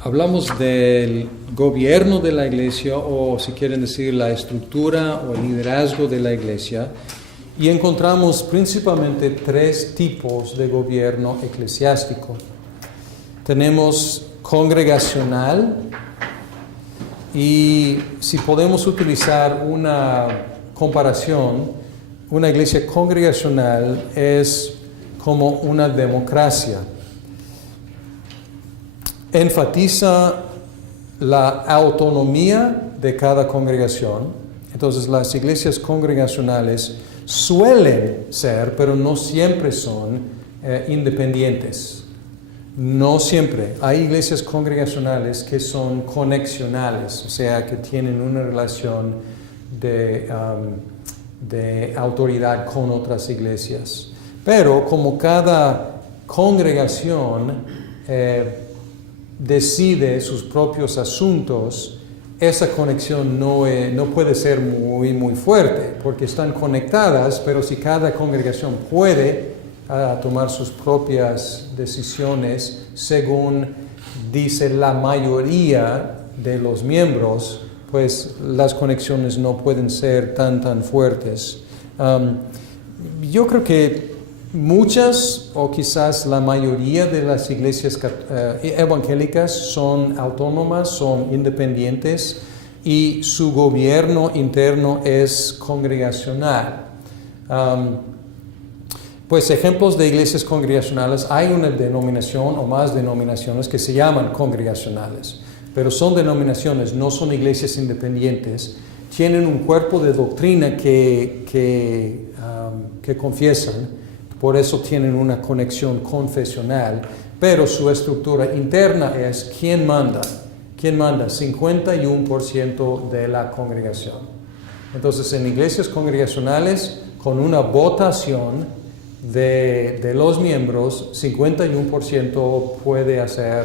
Hablamos del gobierno de la iglesia, o si quieren decir la estructura o el liderazgo de la iglesia, y encontramos principalmente tres tipos de gobierno eclesiástico. Tenemos congregacional, y si podemos utilizar una comparación, una iglesia congregacional es como una democracia. Enfatiza la autonomía de cada congregación. Entonces las iglesias congregacionales suelen ser, pero no siempre son, independientes. No siempre. Hay iglesias congregacionales que son conexionales, o sea, que tienen una relación de autoridad con otras iglesias. Pero como cada congregación decide sus propios asuntos, esa conexión no puede ser muy fuerte, porque están conectadas, pero si cada congregación puede tomar sus propias decisiones según dice la mayoría de los miembros, pues las conexiones no pueden ser tan fuertes. Yo creo que muchas o quizás la mayoría de las iglesias evangélicas son autónomas, son independientes y su gobierno interno es congregacional. Pues ejemplos de iglesias congregacionales, hay una denominación o más denominaciones que se llaman congregacionales, pero son denominaciones, no son iglesias independientes, tienen un cuerpo de doctrina que confiesan, por eso tienen una conexión confesional, pero su estructura interna es ¿quién manda? ¿Quién manda? 51% de la congregación. Entonces en iglesias congregacionales, con una votación de los miembros, 51% puede hacer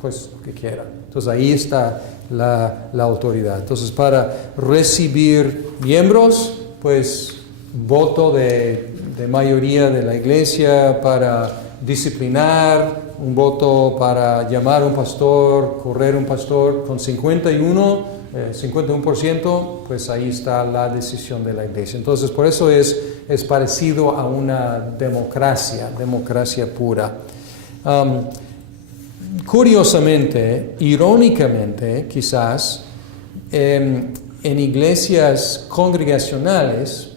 pues lo que quiera. Entonces ahí está la autoridad. Entonces para recibir miembros, pues voto de mayoría de la iglesia, para disciplinar, un voto para llamar a un pastor, correr un pastor, con 51%, pues ahí está la decisión de la iglesia. Entonces por eso es parecido a una democracia pura. Curiosamente, irónicamente quizás, en iglesias congregacionales,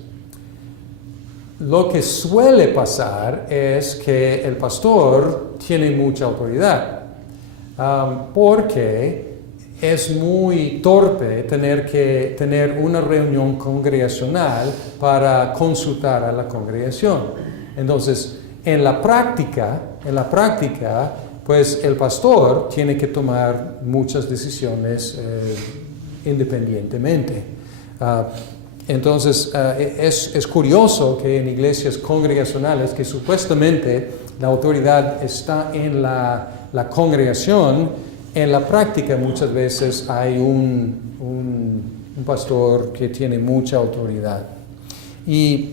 lo que suele pasar es que el pastor tiene mucha autoridad, porque es muy torpe tener que tener una reunión congregacional para consultar a la congregación. Entonces, en la práctica, pues el pastor tiene que tomar muchas decisiones independientemente. Entonces, es curioso que en iglesias congregacionales, que supuestamente la autoridad está en la congregación, en la práctica muchas veces hay un pastor que tiene mucha autoridad. Y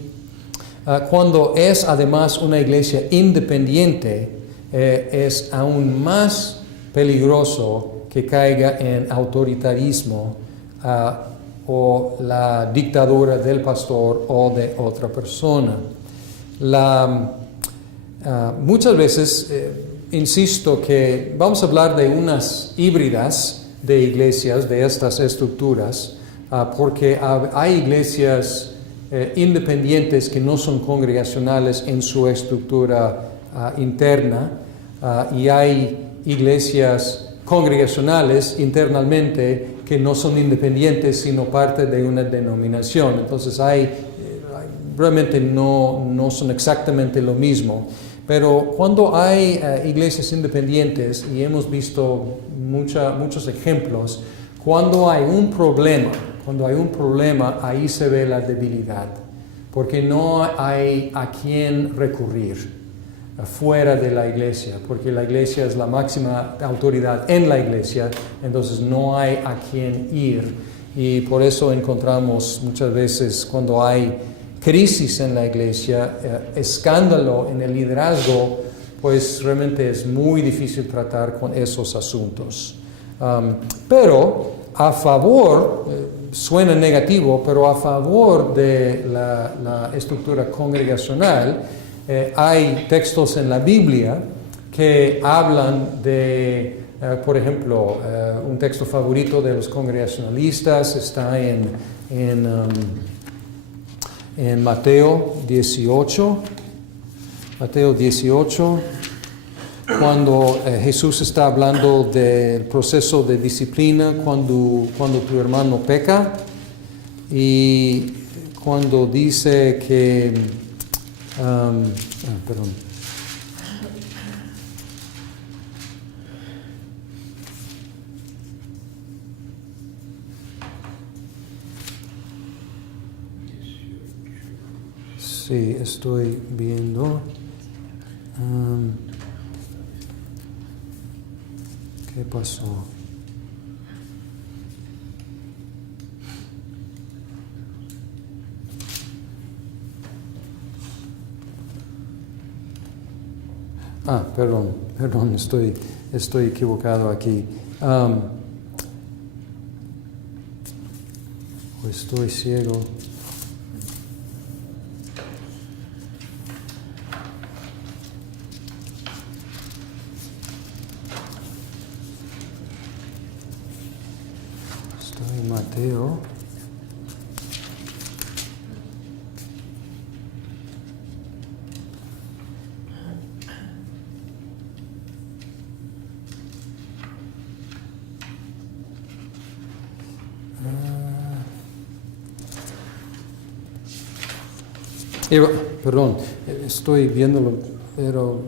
cuando es además una iglesia independiente, es aún más peligroso que caiga en autoritarismo o la dictadura del pastor o de otra persona. Muchas veces insisto que vamos a hablar de unas híbridas de iglesias, de estas estructuras, porque hay iglesias independientes que no son congregacionales en su estructura interna, y hay iglesias congregacionales internamente que no son independientes sino parte de una denominación. Entonces realmente no son exactamente lo mismo. Pero cuando hay iglesias independientes, y hemos visto muchos ejemplos, cuando hay un problema, ahí se ve la debilidad, porque no hay a quién recurrir fuera de la iglesia, porque la iglesia es la máxima autoridad en la iglesia, entonces no hay a quién ir. Y por eso encontramos muchas veces cuando hay crisis en la iglesia, escándalo en el liderazgo, pues realmente es muy difícil tratar con esos asuntos. Pero a favor, suena negativo, pero a favor de la estructura congregacional, hay textos en la Biblia que hablan de, por ejemplo, un texto favorito de los congregacionalistas está en Mateo 18. Mateo 18, cuando Jesús está hablando del proceso de disciplina cuando tu hermano peca, y cuando dice que perdón. Sí, estoy viendo. ¿Qué pasó? Perdón, estoy equivocado aquí. O estoy ciego. Estoy en Mateo. Perdón, estoy viéndolo, pero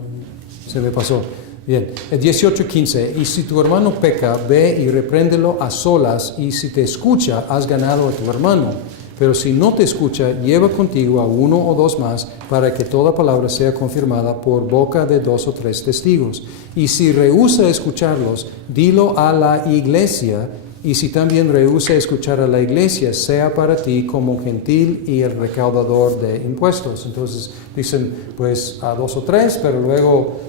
se me pasó. Bien, 18:15. Y si tu hermano peca, ve y repréndelo a solas, y si te escucha, has ganado a tu hermano. Pero si no te escucha, lleva contigo a uno o dos más, para que toda palabra sea confirmada por boca de 2 o 3 testigos. Y si rehúsa escucharlos, dilo a la iglesia. Y si también rehúsa escuchar a la iglesia, sea para ti como gentil y el recaudador de impuestos. Entonces dicen pues a 2 o 3, pero luego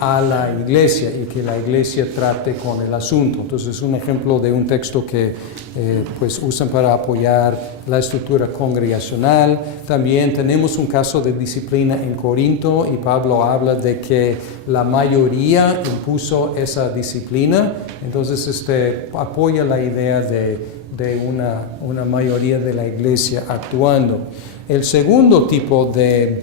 a la iglesia, y que la iglesia trate con el asunto. Entonces es un ejemplo de un texto que pues usan para apoyar la estructura congregacional. También tenemos un caso de disciplina en Corinto, y Pablo habla de que la mayoría impuso esa disciplina. Entonces apoya la idea de una mayoría de la iglesia actuando. El segundo tipo de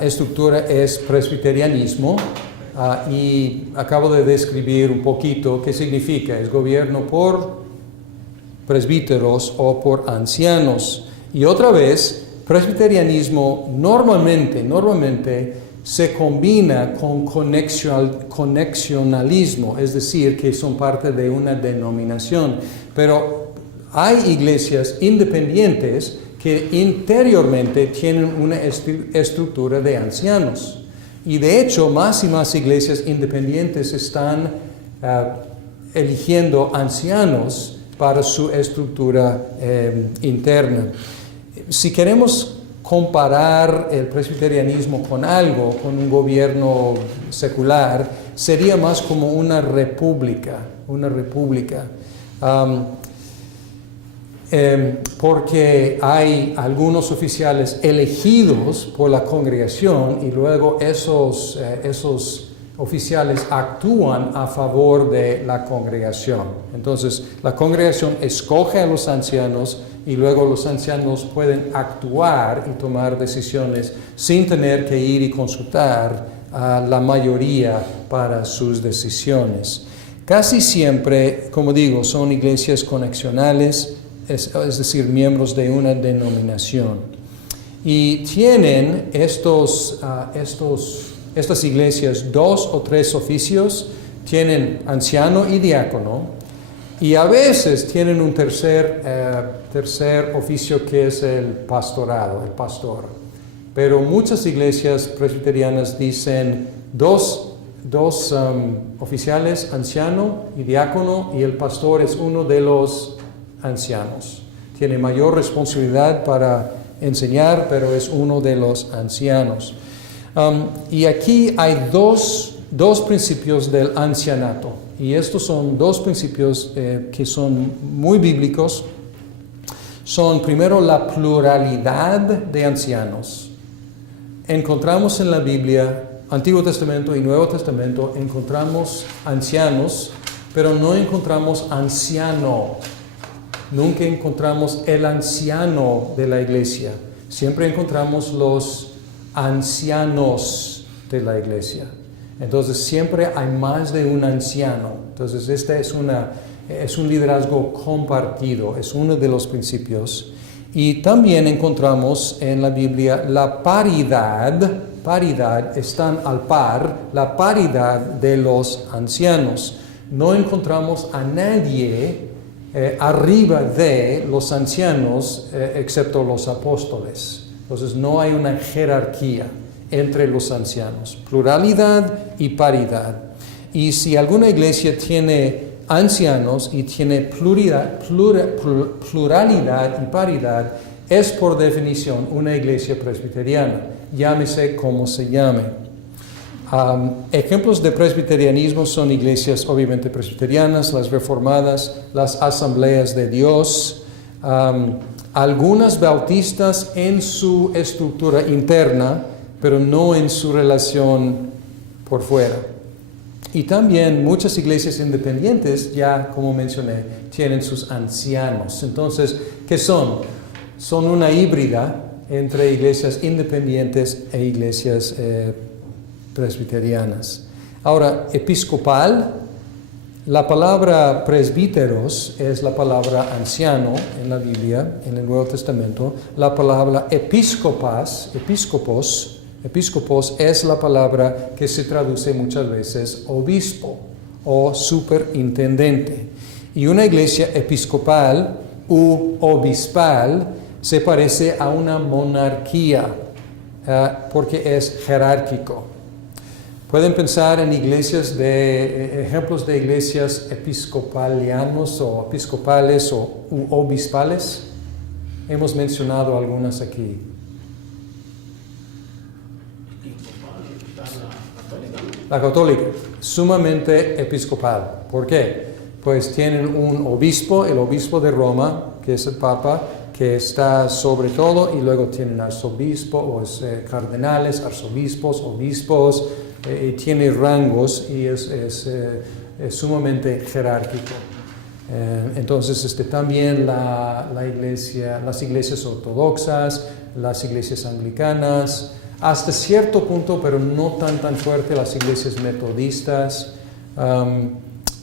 estructura es presbiterianismo, y acabo de describir un poquito qué significa. Es gobierno por presbíteros o por ancianos. Y otra vez, presbiterianismo normalmente se combina con conexionalismo, es decir, que son parte de una denominación. Pero hay iglesias independientes que interiormente tienen una estructura de ancianos. Y de hecho, más y más iglesias independientes están eligiendo ancianos para su estructura interna. Si queremos comparar el presbiterianismo con un gobierno secular, sería más como una república. Porque hay algunos oficiales elegidos por la congregación, y luego esos oficiales actúan a favor de la congregación. Entonces, la congregación escoge a los ancianos, y luego los ancianos pueden actuar y tomar decisiones sin tener que ir y consultar a la mayoría para sus decisiones. Casi siempre, como digo, son iglesias conexionales, es decir, miembros de una denominación. Y tienen estas iglesias 2 o 3 oficios. Tienen anciano y diácono, y a veces tienen un tercer oficio, que es el pastorado, el pastor. Pero muchas iglesias presbiterianas dicen dos oficiales, anciano y diácono, y el pastor es uno de los ancianos. Tiene mayor responsabilidad para enseñar, pero es uno de los ancianos. Y aquí hay dos principios del ancianato. Y estos son dos principios que son muy bíblicos. Son primero la pluralidad de ancianos. Encontramos en la Biblia, Antiguo Testamento y Nuevo Testamento, encontramos ancianos, pero no encontramos anciano. Nunca encontramos el anciano de la iglesia. Siempre encontramos los ancianos de la iglesia. Entonces siempre hay más de un anciano. Entonces este es un liderazgo compartido, es uno de los principios. Y también encontramos en la Biblia la paridad, están al par, la paridad de los ancianos. No encontramos a nadie arriba de los ancianos, excepto los apóstoles. Entonces no hay una jerarquía entre los ancianos, pluralidad y paridad. Y si alguna iglesia tiene ancianos y tiene pluralidad y paridad, es por definición una iglesia presbiteriana, llámese como se llame. Ejemplos de presbiterianismo son iglesias obviamente presbiterianas, las reformadas, las asambleas de Dios, algunas bautistas en su estructura interna, pero no en su relación por fuera. Y también muchas iglesias independientes, ya como mencioné, tienen sus ancianos. Entonces, ¿qué son? Son una híbrida entre iglesias independientes e iglesias presbiterianas. Ahora, episcopal, la palabra presbíteros es la palabra anciano en la Biblia, en el Nuevo Testamento. La palabra episcopos es la palabra que se traduce muchas veces obispo o superintendente. Y una iglesia episcopal u obispal se parece a una monarquía porque es jerárquico. Pueden pensar en ejemplos de iglesias episcopalianos o episcopales o obispales. Hemos mencionado algunas aquí. La católica, sumamente episcopal. ¿Por qué? Pues tienen un obispo, el obispo de Roma, que es el Papa, que está sobre todo, y luego tienen arzobispo, o cardenales, arzobispos, obispos, y tiene rangos y es sumamente jerárquico. Entonces también las iglesias ortodoxas, las iglesias anglicanas, hasta cierto punto, pero no tan fuerte, las iglesias metodistas.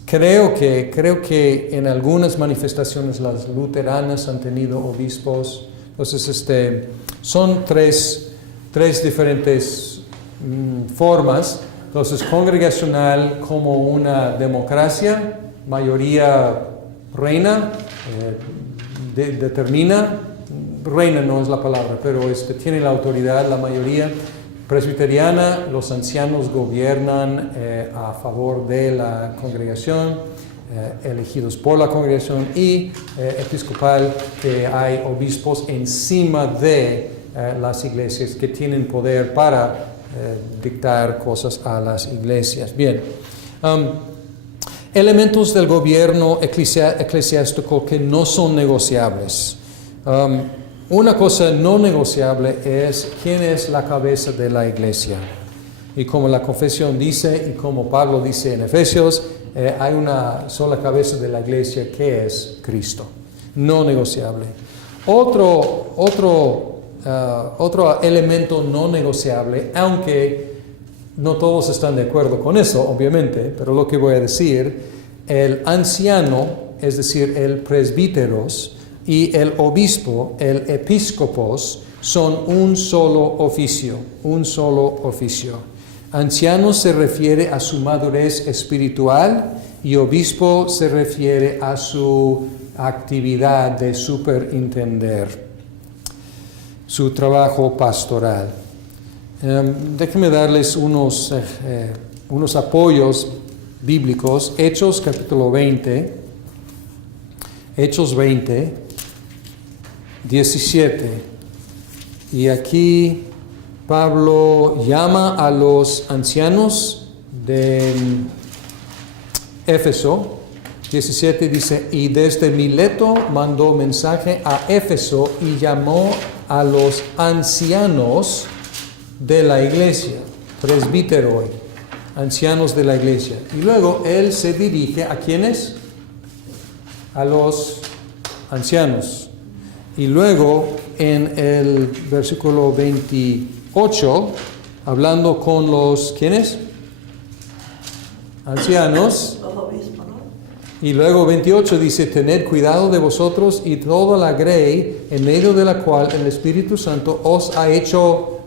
Creo que en algunas manifestaciones las luteranas han tenido obispos. Entonces, son tres diferentes formas. Entonces, congregacional como una democracia, mayoría reina, determina. Reina no es la palabra, pero tiene la autoridad, la mayoría. Presbiteriana, los ancianos gobiernan a favor de la congregación, elegidos por la congregación, y episcopal, que hay obispos encima de las iglesias que tienen poder para dictar cosas a las iglesias. Bien. Elementos del gobierno eclesiástico que no son negociables. Una cosa no negociable es quién es la cabeza de la iglesia. Y como la confesión dice, y como Pablo dice en Efesios, hay una sola cabeza de la iglesia que es Cristo. No negociable. Otro elemento no negociable, aunque no todos están de acuerdo con eso, obviamente, pero lo que voy a decir, el anciano, es decir, el presbíteros, y el obispo, el episcopos, son un solo oficio. Anciano se refiere a su madurez espiritual y obispo se refiere a su actividad de superintender, su trabajo pastoral. Déjenme darles unos apoyos bíblicos. Hechos capítulo 20, 17. Y aquí Pablo llama a los ancianos de Éfeso. 17 dice, y desde Mileto mandó mensaje a Éfeso y llamó a los ancianos de la iglesia, presbíteroi, ancianos de la iglesia. Y luego él se dirige a ¿quiénes? A los ancianos. Y luego en el versículo 28, hablando con los ¿quiénes? Ancianos. Y luego 28 dice, tened cuidado de vosotros y toda la grey en medio de la cual el Espíritu Santo os ha hecho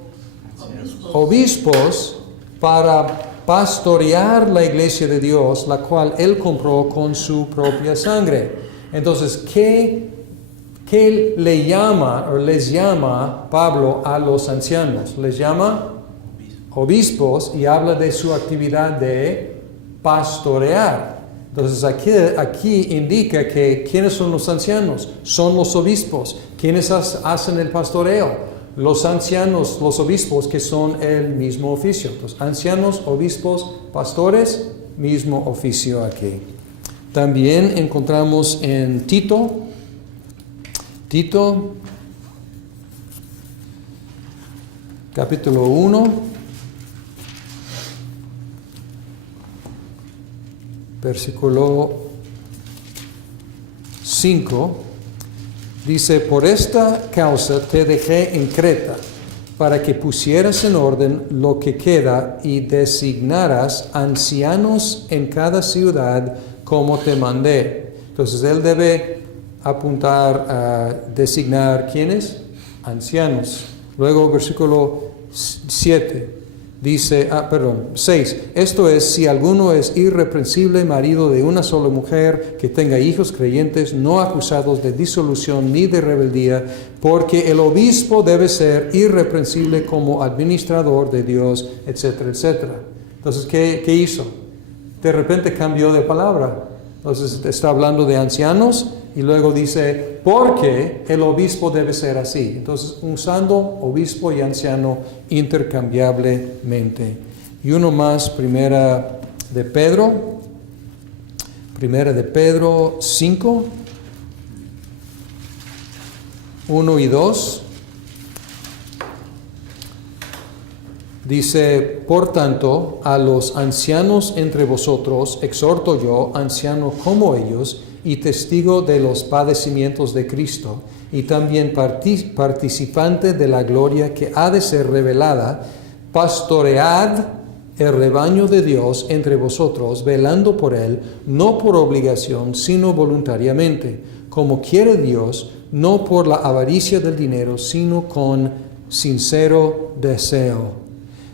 obispos para pastorear la iglesia de Dios, la cual Él compró con su propia sangre. Entonces, ¿qué le llama o les llama Pablo a los ancianos? Les llama obispos y habla de su actividad de pastorear. Entonces aquí indica que ¿quiénes son los ancianos? Son los obispos. ¿Quiénes hacen el pastoreo? Los ancianos, los obispos, que son el mismo oficio. Entonces, ancianos, obispos, pastores, mismo oficio aquí. También encontramos en Tito, capítulo 1, versículo 5, dice, por esta causa te dejé en Creta, para que pusieras en orden lo que queda y designaras ancianos en cada ciudad como te mandé. Entonces él debe apuntar a designar ¿quiénes? Ancianos. Luego versículo 7. Dice, 6, esto es, si alguno es irreprensible, marido de una sola mujer, que tenga hijos creyentes, no acusados de disolución ni de rebeldía, porque el obispo debe ser irreprensible como administrador de Dios, etcétera, etcétera. Entonces, ¿qué hizo? De repente cambió de palabra. Entonces, está hablando de ancianos y luego dice, porque el obispo debe ser así. Entonces, usando obispo y anciano intercambiablemente. Y uno más, Primera de Pedro 5, 1 y 2. Dice, por tanto, a los ancianos entre vosotros exhorto yo, anciano como ellos, y testigo de los padecimientos de Cristo, y también participante de la gloria que ha de ser revelada, pastoread el rebaño de Dios entre vosotros, velando por él, no por obligación, sino voluntariamente, como quiere Dios, no por la avaricia del dinero, sino con sincero deseo.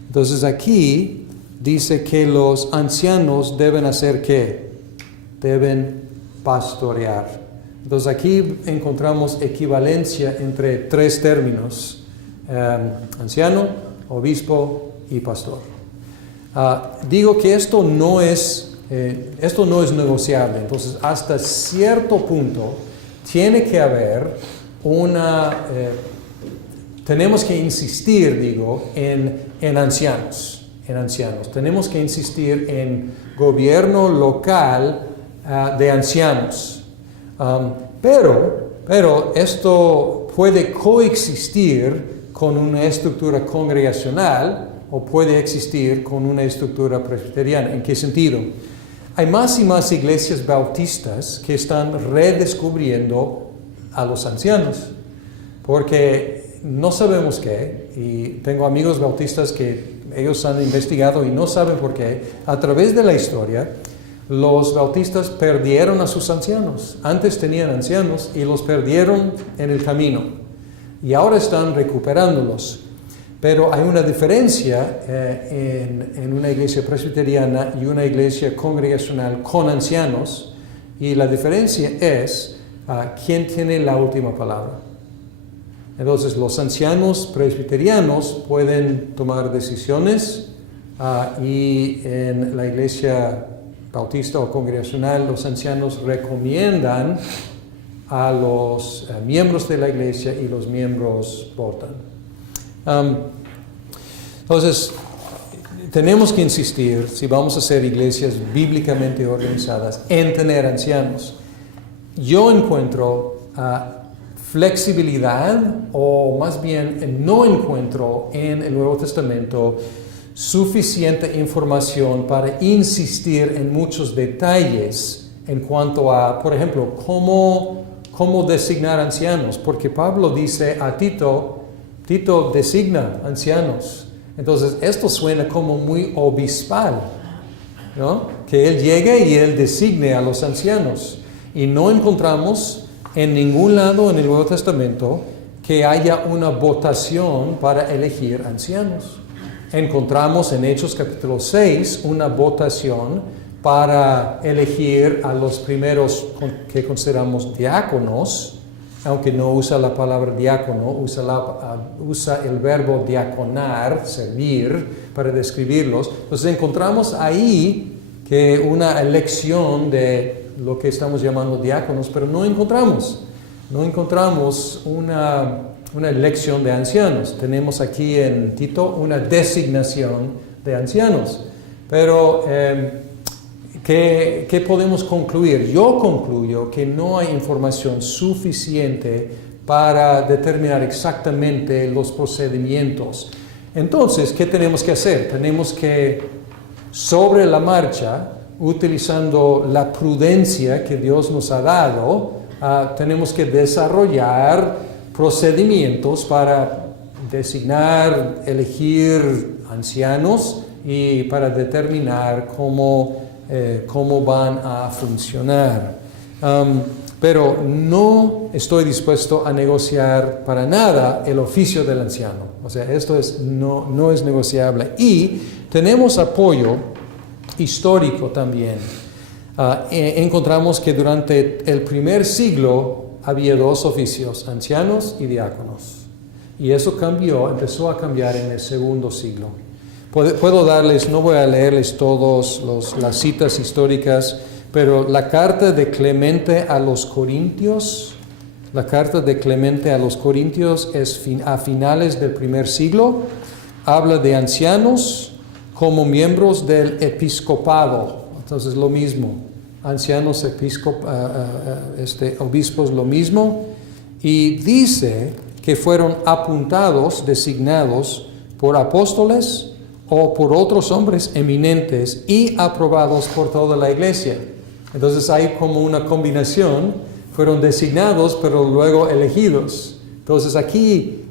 Entonces aquí dice que los ancianos deben hacer ¿qué? Deben pastorear. Entonces aquí encontramos equivalencia entre tres términos, anciano, obispo y pastor. Digo que esto no es negociable. Entonces hasta cierto punto tiene que haber tenemos que insistir, en ancianos. Tenemos que insistir en gobierno local de ancianos. Pero esto puede coexistir con una estructura congregacional o puede existir con una estructura presbiteriana. ¿En qué sentido? Hay más y más iglesias bautistas que están redescubriendo a los ancianos, porque no sabemos qué, y tengo amigos bautistas que ellos han investigado y no saben por qué. A través de la historia, los bautistas perdieron a sus ancianos. Antes tenían ancianos y los perdieron en el camino, y ahora están recuperándolos. Pero hay una diferencia en una iglesia presbiteriana y una iglesia congregacional con ancianos, y la diferencia es quién tiene la última palabra. Entonces, los ancianos presbiterianos pueden tomar decisiones y en la iglesia bautista o congregacional los ancianos recomiendan a los miembros de la iglesia y los miembros votan. Entonces, tenemos que insistir, si vamos a ser iglesias bíblicamente organizadas, en tener ancianos. Yo encuentro flexibilidad, o más bien no encuentro en el Nuevo Testamento suficiente información para insistir en muchos detalles en cuanto a, por ejemplo, cómo designar ancianos, porque Pablo dice a Tito designa ancianos. Entonces, esto suena como muy obispal, ¿no? Que él llegue y él designe a los ancianos. Y no encontramos en ningún lado en el Nuevo Testamento que haya una votación para elegir ancianos. Encontramos en Hechos capítulo 6 una votación para elegir a los primeros que consideramos diáconos, aunque no usa la palabra diácono, usa el verbo diaconar, servir, para describirlos. Entonces encontramos ahí que una elección de lo que estamos llamando diáconos, pero no encontramos una elección de ancianos. Tenemos aquí en Tito una designación de ancianos. Pero, ¿qué podemos concluir? Yo concluyo que no hay información suficiente para determinar exactamente los procedimientos. Entonces, ¿qué tenemos que hacer? Tenemos que, sobre la marcha, utilizando la prudencia que Dios nos ha dado, tenemos que desarrollar procedimientos para designar, elegir ancianos y para determinar cómo van a funcionar. Pero no estoy dispuesto a negociar para nada el oficio del anciano. O sea, esto no es negociable. Y tenemos apoyo histórico también. Encontramos que durante el primer siglo había dos oficios, ancianos y diáconos. Y eso empezó a cambiar en el segundo siglo. Puedo darles, no voy a leerles todas las citas históricas, pero la carta de Clemente a los Corintios es a finales del primer siglo. Habla de ancianos como miembros del episcopado. Entonces lo mismo. Ancianos, obispos, lo mismo, y dice que fueron apuntados, designados por apóstoles o por otros hombres eminentes y aprobados por toda la iglesia. Entonces hay como una combinación, fueron designados pero luego elegidos. Entonces aquí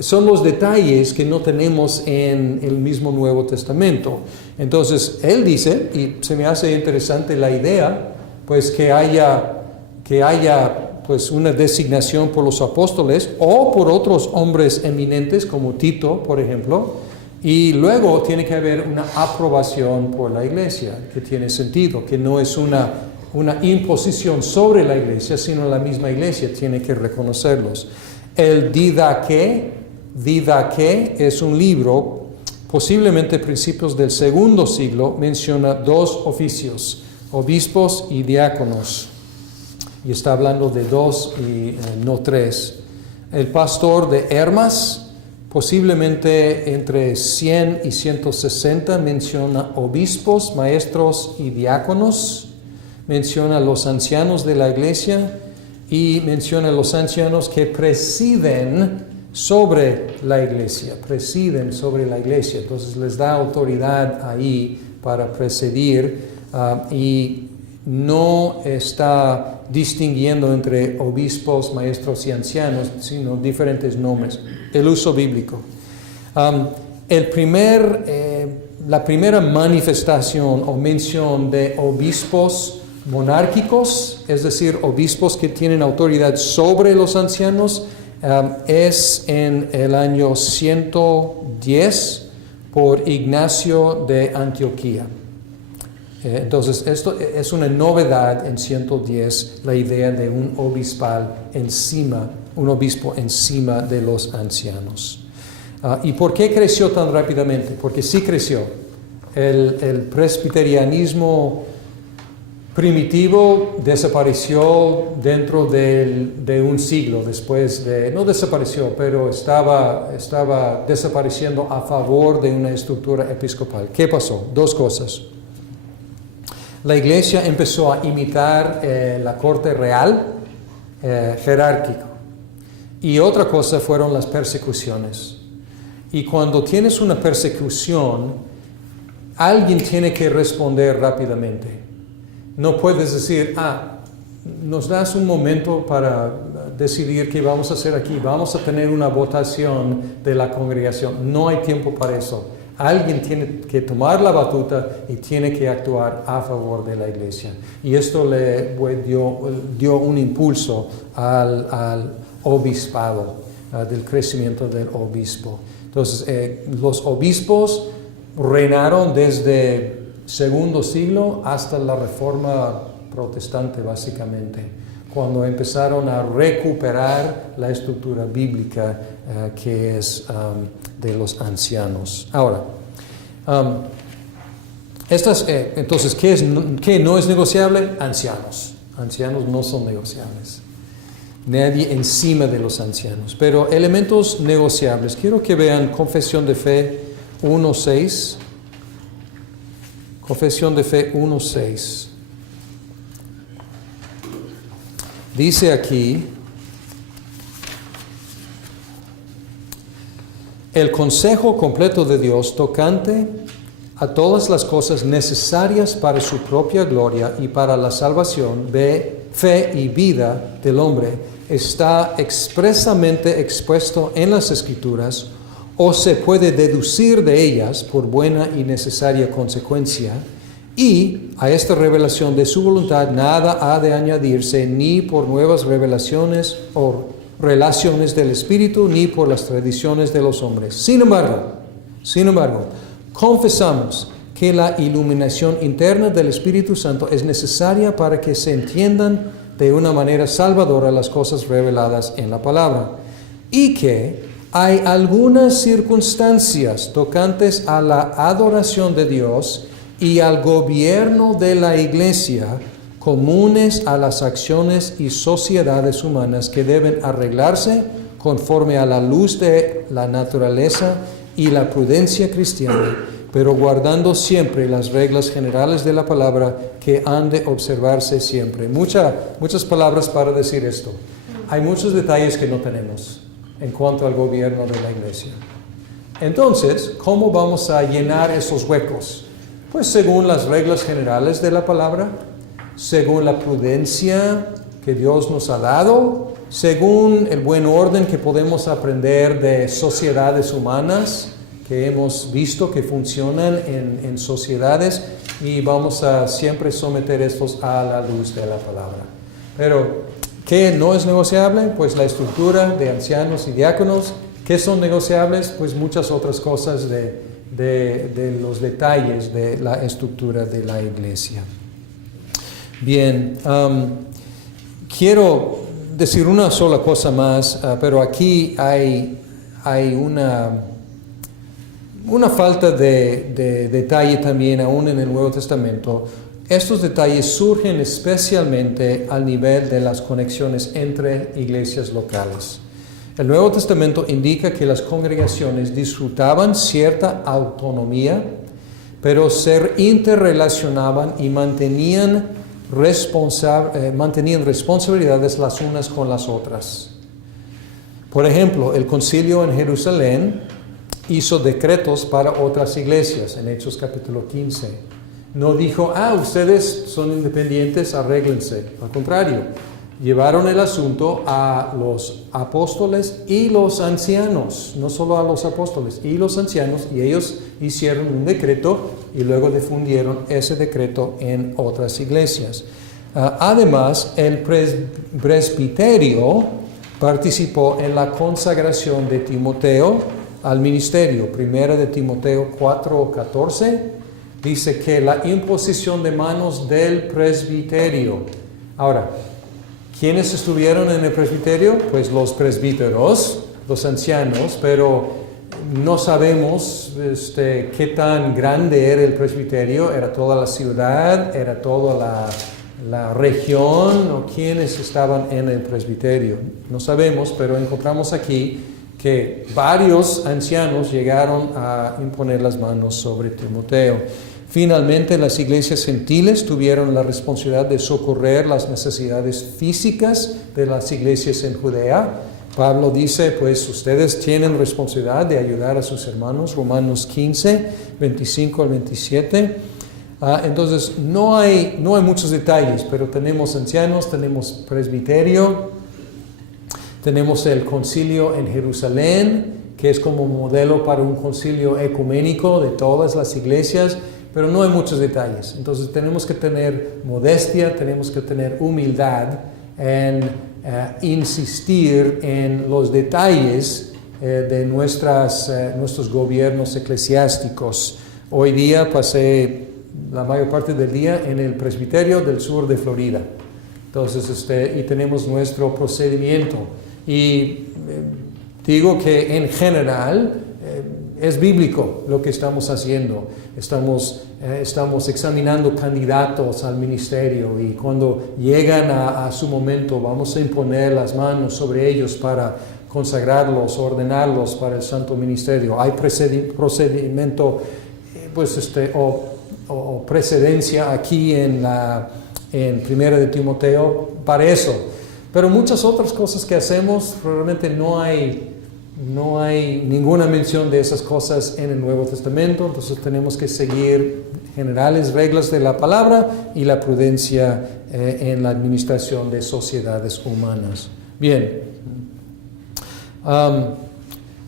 son los detalles que no tenemos en el mismo Nuevo Testamento. Entonces, él dice, y se me hace interesante la idea, pues que haya pues una designación por los apóstoles o por otros hombres eminentes como Tito, por ejemplo, y luego tiene que haber una aprobación por la iglesia, que tiene sentido, que no es una imposición sobre la iglesia, sino la misma iglesia tiene que reconocerlos. El Didaqué es un libro, posiblemente principios del segundo siglo, menciona dos oficios, obispos y diáconos. Y está hablando de dos y no tres. El pastor de Hermas, posiblemente entre 100 y 160, menciona obispos, maestros y diáconos. Menciona los ancianos de la iglesia y menciona los ancianos que presiden sobre la iglesia. Entonces les da autoridad ahí para presidir y no está distinguiendo entre obispos, maestros y ancianos, sino diferentes nombres. El uso bíblico. La primera manifestación o mención de obispos monárquicos, es decir, obispos que tienen autoridad sobre los ancianos, es en el año 110 por Ignacio de Antioquía. Entonces, esto es una novedad en 110, la idea de un obispo encima de los ancianos. ¿Y por qué creció tan rápidamente? Porque sí creció. El presbiterianismo primitivo desapareció dentro de un siglo después no desapareció, pero estaba desapareciendo a favor de una estructura episcopal. ¿Qué pasó? Dos cosas. La iglesia empezó a imitar la corte real jerárquica. Y otra cosa fueron las persecuciones. Y cuando tienes una persecución, alguien tiene que responder rápidamente. No puedes decir, nos das un momento para decidir qué vamos a hacer aquí. Vamos a tener una votación de la congregación. No hay tiempo para eso. Alguien tiene que tomar la batuta y tiene que actuar a favor de la iglesia. Y esto le dio un impulso al obispado, del crecimiento del obispo. Entonces, los obispos reinaron desde segundo siglo hasta la Reforma protestante, básicamente, cuando empezaron a recuperar la estructura bíblica que es de los ancianos. Ahora, entonces, ¿qué no es negociable? Ancianos. Ancianos no son negociables. Nadie encima de los ancianos. Pero elementos negociables. Quiero que vean Confesión de Fe 1.6. Confesión de Fe 1.6. Dice aquí: el consejo completo de Dios tocante a todas las cosas necesarias para su propia gloria y para la salvación de fe y vida del hombre está expresamente expuesto en las Escrituras, o se puede deducir de ellas por buena y necesaria consecuencia, y a esta revelación de su voluntad nada ha de añadirse, ni por nuevas revelaciones o relaciones del Espíritu, ni por las tradiciones de los hombres. Sin embargo, confesamos que la iluminación interna del Espíritu Santo es necesaria para que se entiendan de una manera salvadora las cosas reveladas en la palabra, y que hay algunas circunstancias tocantes a la adoración de Dios y al gobierno de la iglesia comunes a las acciones y sociedades humanas que deben arreglarse conforme a la luz de la naturaleza y la prudencia cristiana, pero guardando siempre las reglas generales de la palabra que han de observarse siempre. Muchas palabras para decir esto. Hay muchos detalles que no tenemos en cuanto al gobierno de la iglesia. Entonces, ¿cómo vamos a llenar esos huecos? Pues según las reglas generales de la palabra, según la prudencia que Dios nos ha dado, según el buen orden que podemos aprender de sociedades humanas que hemos visto que funcionan en sociedades, y vamos a siempre someter estos a la luz de la palabra. Pero, ¿qué no es negociable? Pues la estructura de ancianos y diáconos. ¿Qué son negociables? Pues muchas otras cosas de los detalles de la estructura de la iglesia. Bien, quiero decir una sola cosa más, pero aquí hay una falta de detalle también aún en el Nuevo Testamento. Estos detalles surgen especialmente al nivel de las conexiones entre iglesias locales. El Nuevo Testamento indica que las congregaciones disfrutaban cierta autonomía, pero se interrelacionaban y mantenían responsabilidades las unas con las otras. Por ejemplo, el concilio en Jerusalén hizo decretos para otras iglesias en Hechos capítulo 15. No dijo, ustedes son independientes, arréglense. Al contrario, llevaron el asunto a los apóstoles y los ancianos, no solo a los apóstoles y los ancianos, y ellos hicieron un decreto y luego difundieron ese decreto en otras iglesias. Además, el presbiterio participó en la consagración de Timoteo al ministerio. Primera de Timoteo 4:14 dice que la imposición de manos del presbiterio. Ahora, ¿quiénes estuvieron en el presbiterio? Pues los presbíteros, los ancianos, pero no sabemos qué tan grande era el presbiterio. Era toda la ciudad, era toda la región o quienes estaban en el presbiterio. No sabemos, pero encontramos aquí que varios ancianos llegaron a imponer las manos sobre Timoteo. Finalmente, las iglesias gentiles tuvieron la responsabilidad de socorrer las necesidades físicas de las iglesias en Judea. Pablo dice, pues ustedes tienen responsabilidad de ayudar a sus hermanos, Romanos 15, 25 al 27. Entonces, no hay muchos detalles, pero tenemos ancianos, tenemos presbiterio, tenemos el concilio en Jerusalén, que es como modelo para un concilio ecuménico de todas las iglesias, pero no hay muchos detalles. Entonces, tenemos que tener modestia, tenemos que tener humildad en insistir en los detalles de nuestros gobiernos eclesiásticos. Hoy día pasé la mayor parte del día en el presbiterio del sur de Florida. Entonces, y tenemos nuestro procedimiento. Y digo que en general es bíblico lo que estamos haciendo. Estamos examinando candidatos al ministerio y cuando llegan a su momento vamos a imponer las manos sobre ellos para consagrarlos, ordenarlos para el santo ministerio. Hay procedimiento o precedencia aquí en 1 de Timoteo para eso. Pero muchas otras cosas que hacemos, realmente no hay ninguna mención de esas cosas en el Nuevo Testamento. Entonces tenemos que seguir generales reglas de la palabra y la prudencia en la administración de sociedades humanas. Bien,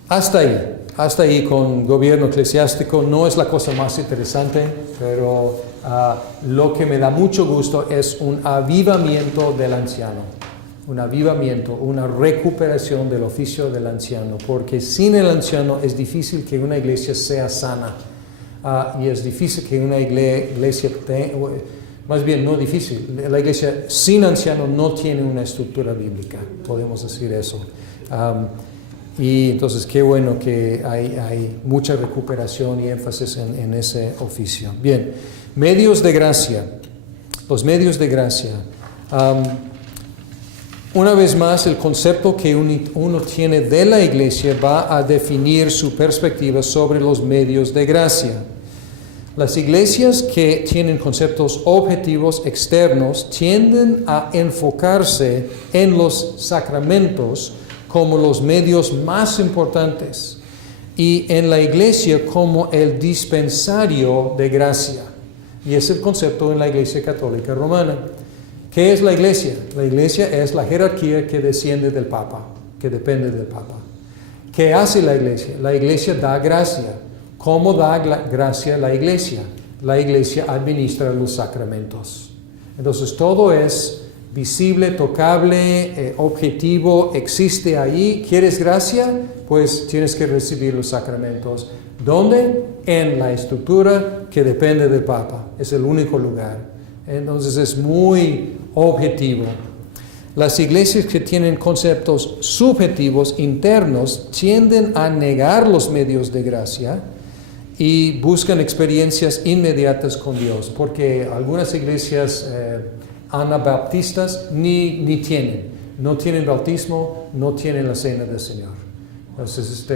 hasta ahí con gobierno eclesiástico. No es la cosa más interesante, pero lo que me da mucho gusto es un avivamiento del anciano. Un avivamiento, una recuperación del oficio del anciano, porque sin el anciano es difícil que una iglesia sea sana, y es difícil que una iglesia, más bien no difícil, la iglesia sin anciano no tiene una estructura bíblica, podemos decir eso. Y entonces qué bueno que hay mucha recuperación y énfasis en ese oficio. Bien, medios de gracia, los medios de gracia. Una vez más, el concepto que uno tiene de la iglesia va a definir su perspectiva sobre los medios de gracia. Las iglesias que tienen conceptos objetivos externos tienden a enfocarse en los sacramentos como los medios más importantes y en la iglesia como el dispensario de gracia. Y es el concepto en la Iglesia Católica Romana. ¿Qué es la iglesia? La iglesia es la jerarquía que desciende del Papa, que depende del Papa. ¿Qué hace la iglesia? La iglesia da gracia. ¿Cómo da gracia la iglesia? La iglesia administra los sacramentos. Entonces todo es visible, tocable, objetivo, existe ahí. ¿Quieres gracia? Pues tienes que recibir los sacramentos. ¿Dónde? En la estructura que depende del Papa. Es el único lugar. Entonces es muy objetivo. Las iglesias que tienen conceptos subjetivos internos tienden a negar los medios de gracia y buscan experiencias inmediatas con Dios, porque algunas iglesias anabaptistas no tienen bautismo, no tienen la cena del Señor. Entonces,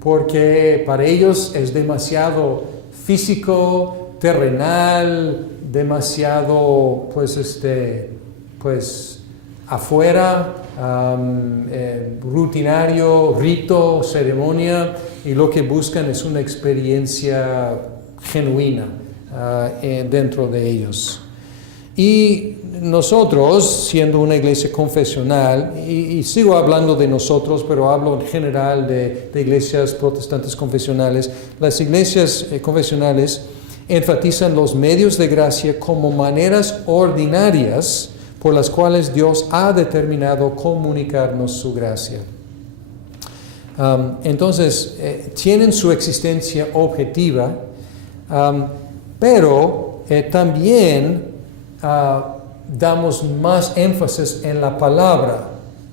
porque para ellos es demasiado físico, terrenal, demasiado afuera, rutinario, rito, ceremonia, y lo que buscan es una experiencia genuina dentro de ellos. Y nosotros, siendo una iglesia confesional, y sigo hablando de nosotros, pero hablo en general de iglesias protestantes confesionales, las iglesias confesionales enfatizan los medios de gracia como maneras ordinarias por las cuales Dios ha determinado comunicarnos su gracia. Entonces, tienen su existencia objetiva, pero también damos más énfasis en la palabra,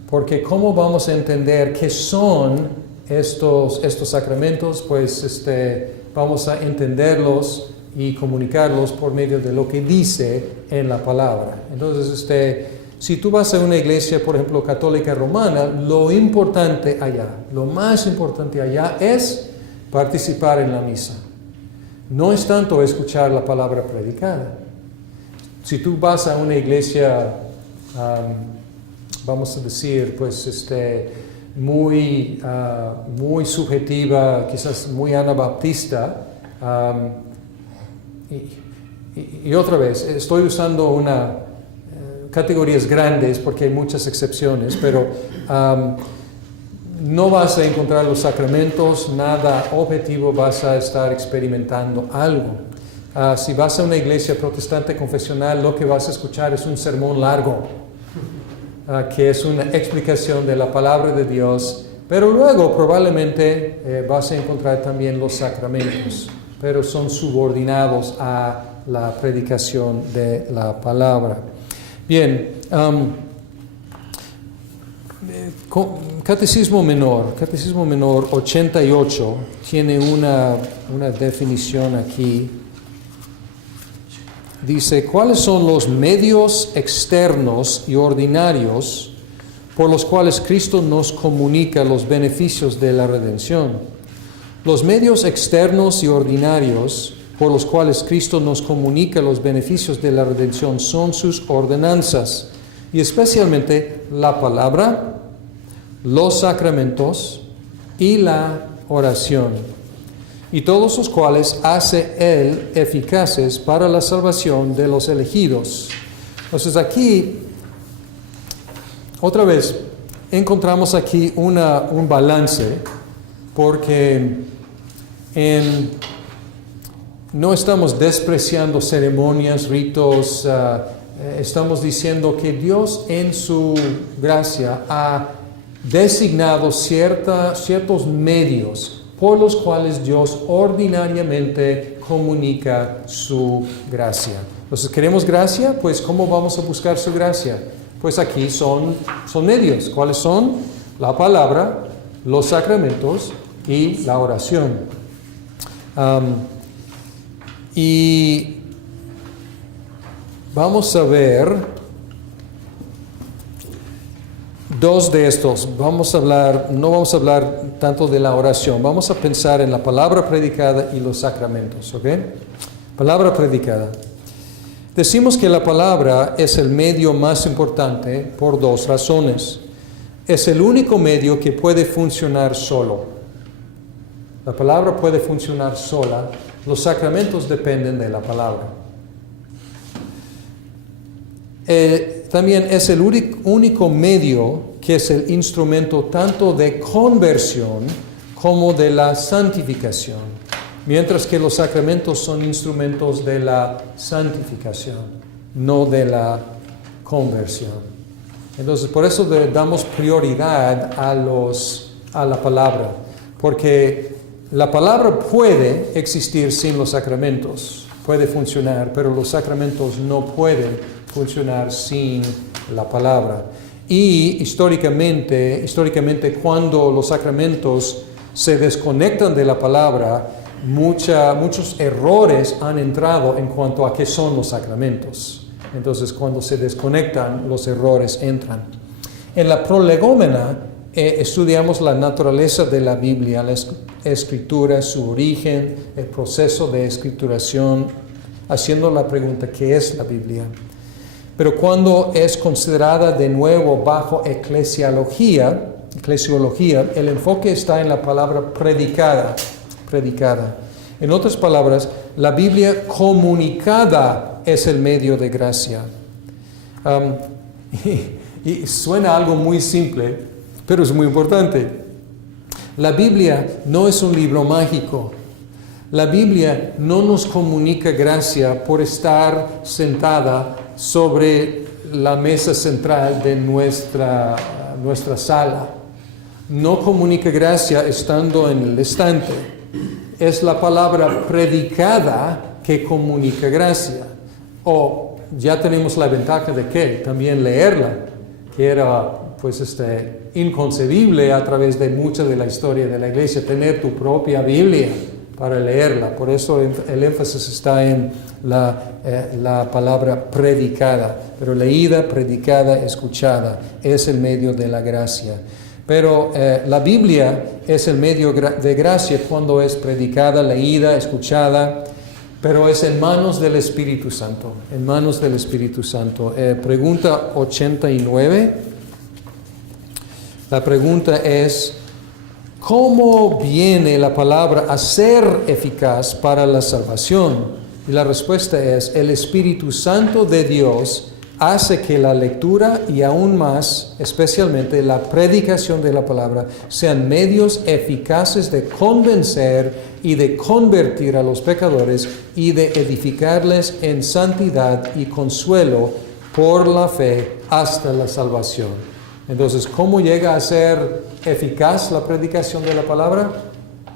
porque ¿cómo vamos a entender qué son estos sacramentos? Pues vamos a entenderlos y comunicarlos por medio de lo que dice en la palabra. Entonces, si tú vas a una iglesia, por ejemplo, católica romana, lo importante allá, lo más importante allá es participar en la misa. No es tanto escuchar la palabra predicada. Si tú vas a una iglesia, vamos a decir, pues, muy subjetiva, quizás muy anabaptista, y otra vez, estoy usando categorías grandes porque hay muchas excepciones, pero no vas a encontrar los sacramentos, nada objetivo, vas a estar experimentando algo. Si vas a una iglesia protestante confesional, lo que vas a escuchar es un sermón largo, que es una explicación de la palabra de Dios, pero luego probablemente vas a encontrar también los sacramentos, pero son subordinados a la predicación de la palabra. Bien, Catecismo Menor 88 tiene una definición aquí. Dice, ¿cuáles son los medios externos y ordinarios por los cuales Cristo nos comunica los beneficios de la redención? Los medios externos y ordinarios por los cuales Cristo nos comunica los beneficios de la redención son sus ordenanzas, y especialmente la palabra, los sacramentos y la oración, y todos los cuales hace Él eficaces para la salvación de los elegidos. Entonces aquí, otra vez, encontramos aquí un balance, porque no estamos despreciando ceremonias, ritos, estamos diciendo que Dios en su gracia ha designado ciertos medios por los cuales Dios ordinariamente comunica su gracia. Entonces, ¿queremos gracia? Pues, ¿cómo vamos a buscar su gracia? Pues aquí son medios. ¿Cuáles son? La palabra, los sacramentos y la oración. Y vamos a ver dos de estos. No vamos a hablar tanto de la oración, vamos a pensar en la palabra predicada y los sacramentos, ¿ok? Palabra predicada. Decimos que la palabra es el medio más importante por dos razones. Es el único medio que puede funcionar solo. La palabra puede funcionar sola. Los sacramentos dependen de la palabra. También es el único medio que es el instrumento tanto de conversión como de la santificación, mientras que los sacramentos son instrumentos de la santificación, no de la conversión. Entonces, por eso damos prioridad a la palabra, porque la palabra puede existir sin los sacramentos, puede funcionar, pero los sacramentos no pueden funcionar sin la palabra. Y históricamente cuando los sacramentos se desconectan de la palabra, muchos errores han entrado en cuanto a qué son los sacramentos. Entonces, cuando se desconectan, los errores entran. En la prolegómena estudiamos la naturaleza de la Biblia, la escritura, su origen, el proceso de escrituración, haciendo la pregunta, ¿qué es la Biblia? Pero cuando es considerada de nuevo bajo eclesiología, el enfoque está en la palabra predicada. En otras palabras, la Biblia comunicada es el medio de gracia. Y suena algo muy simple, pero es muy importante. La Biblia no es un libro mágico. La Biblia no nos comunica gracia por estar sentada sobre la mesa central de nuestra sala. No comunica gracia estando en el estante. Es la palabra predicada que comunica gracia. O ya tenemos la ventaja de que también leerla, que era pues inconcebible a través de mucha de la historia de la iglesia, tener tu propia Biblia para leerla. Por eso el énfasis está en la palabra predicada. Pero leída, predicada, escuchada es el medio de la gracia. Pero la Biblia es el medio de gracia cuando es predicada, leída, escuchada, pero es en manos del Espíritu Santo. En manos del Espíritu Santo. Pregunta 89. La pregunta es: ¿cómo viene la palabra a ser eficaz para la salvación? Y la respuesta es: el Espíritu Santo de Dios hace que la lectura y aún más, especialmente la predicación de la palabra, sean medios eficaces de convencer y de convertir a los pecadores y de edificarles en santidad y consuelo por la fe hasta la salvación. Entonces, ¿cómo llega a ser eficaz la predicación de la palabra?